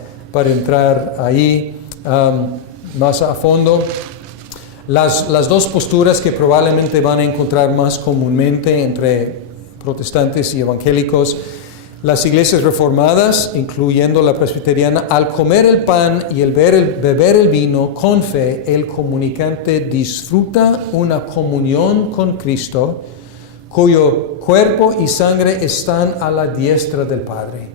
entrar ahí más a fondo. Las dos posturas que probablemente van a encontrar más comúnmente entre protestantes y evangélicos: las iglesias reformadas, incluyendo la presbiteriana, al comer el pan y beber el vino con fe, el comunicante disfruta una comunión con Cristo, cuyo cuerpo y sangre están a la diestra del Padre.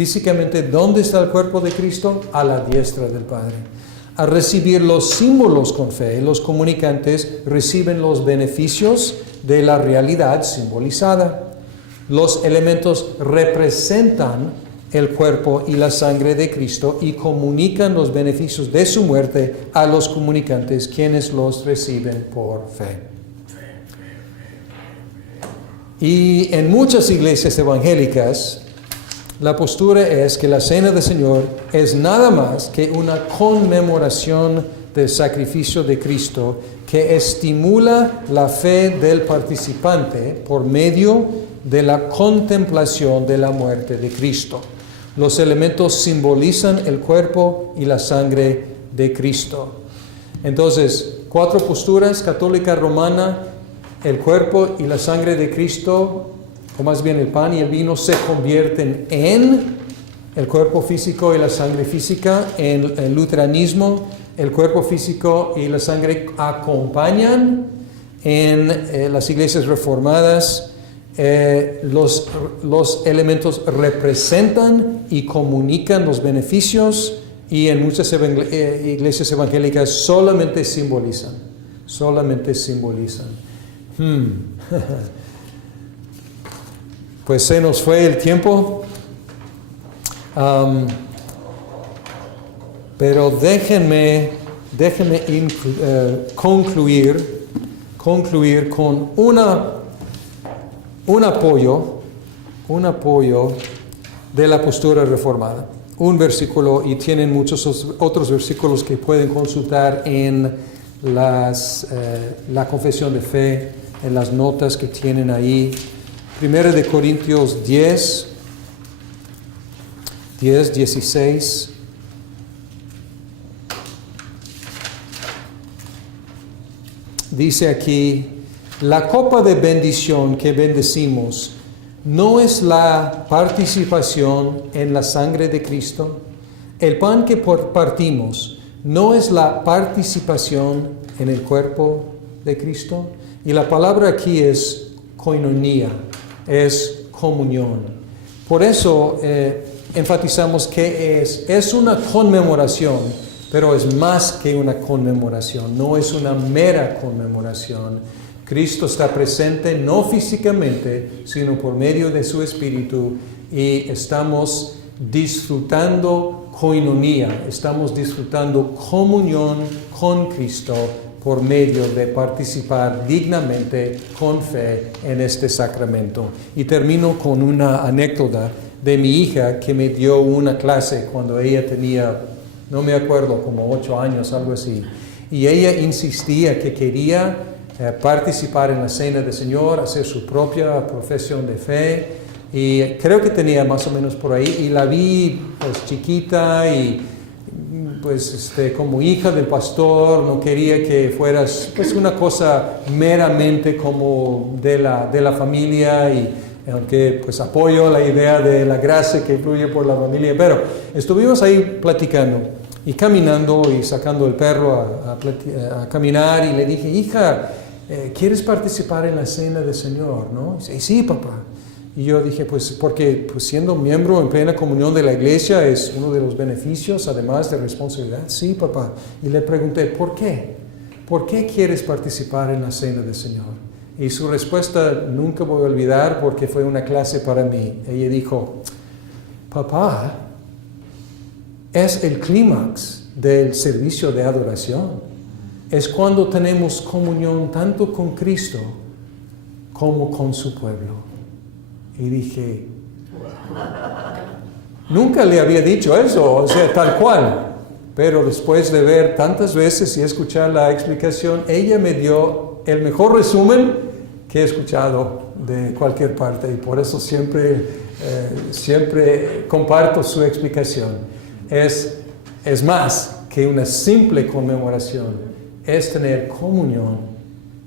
Físicamente, ¿dónde está el cuerpo de Cristo? A la diestra del Padre. A recibir los símbolos con fe, los comunicantes reciben los beneficios de la realidad simbolizada. Los elementos representan el cuerpo y la sangre de Cristo y comunican los beneficios de su muerte a los comunicantes, quienes los reciben por fe. Y en muchas iglesias evangélicas, la postura es que la Cena del Señor es nada más que una conmemoración del sacrificio de Cristo que estimula la fe del participante por medio de la contemplación de la muerte de Cristo. Los elementos simbolizan el cuerpo y la sangre de Cristo. Entonces, 4 posturas: católica, romana, el cuerpo y la sangre de Cristo, o más bien el pan y el vino, se convierten en el cuerpo físico y la sangre física. En el luteranismo, el cuerpo físico y la sangre acompañan. En las iglesias reformadas, los elementos representan y comunican los beneficios, y en muchas iglesias evangélicas solamente simbolizan. Pues se nos fue el tiempo, pero déjenme concluir con un apoyo de la postura reformada. Un versículo, y tienen muchos otros versículos que pueden consultar en la confesión de fe, en las notas que tienen ahí. 1 de Corintios 16. Dice aquí: la copa de bendición que bendecimos no es la participación en la sangre de Cristo. El pan que partimos no es la participación en el cuerpo de Cristo. Y la palabra aquí es koinonia, es comunión. Por eso enfatizamos que es una conmemoración, pero es más que una conmemoración, no es una mera conmemoración. Cristo está presente no físicamente, sino por medio de su Espíritu, y estamos disfrutando koinonia, estamos disfrutando comunión con Cristo por medio de participar dignamente con fe en este sacramento. Y termino con una anécdota de mi hija, que me dio una clase cuando ella tenía, no me acuerdo, como 8 años, algo así. Y ella insistía que quería participar en la Cena del Señor, hacer su propia profesión de fe, y creo que tenía más o menos por ahí, y la vi pues chiquita, y pues como hija del pastor, no quería que fueras pues una cosa meramente como de la familia, y aunque pues apoyo la idea de la gracia que fluye por la familia, pero estuvimos ahí platicando y caminando y sacando el perro a caminar, y le dije: hija, ¿quieres participar en la Cena del Señor, no? Y dice: sí, papá. Y yo dije: pues porque pues, siendo miembro en plena comunión de la iglesia es uno de los beneficios, además de responsabilidad. Sí, papá. Y le pregunté: ¿por qué? ¿Por qué quieres participar en la Cena del Señor? Y su respuesta nunca voy a olvidar, porque fue una clase para mí. Ella dijo: papá, es el clímax del servicio de adoración. Es cuando tenemos comunión tanto con Cristo como con su pueblo. Y dije, nunca le había dicho eso, o sea, tal cual. Pero después de ver tantas veces y escuchar la explicación, ella me dio el mejor resumen que he escuchado de cualquier parte. Y por eso siempre comparto su explicación. Es más que una simple conmemoración. Es tener comunión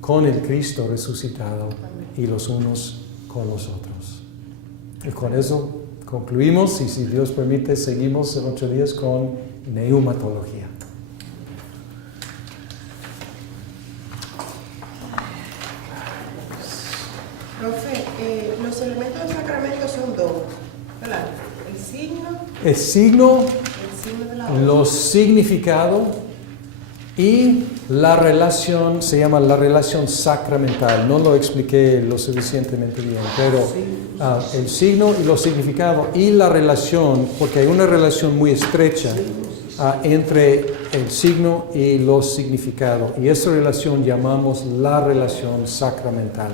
con el Cristo resucitado y los unos con los otros. Y con eso concluimos, y si Dios permite seguimos en 8 días con neumatología. Profe, los elementos del sacramento son 2, ¿verdad? El signo, de la obra. lo significado y la relación, se llama la relación sacramental. No lo expliqué lo suficientemente bien, pero el signo y lo significado y la relación, porque hay una relación muy estrecha entre el signo y lo significado. Y esa relación llamamos la relación sacramental.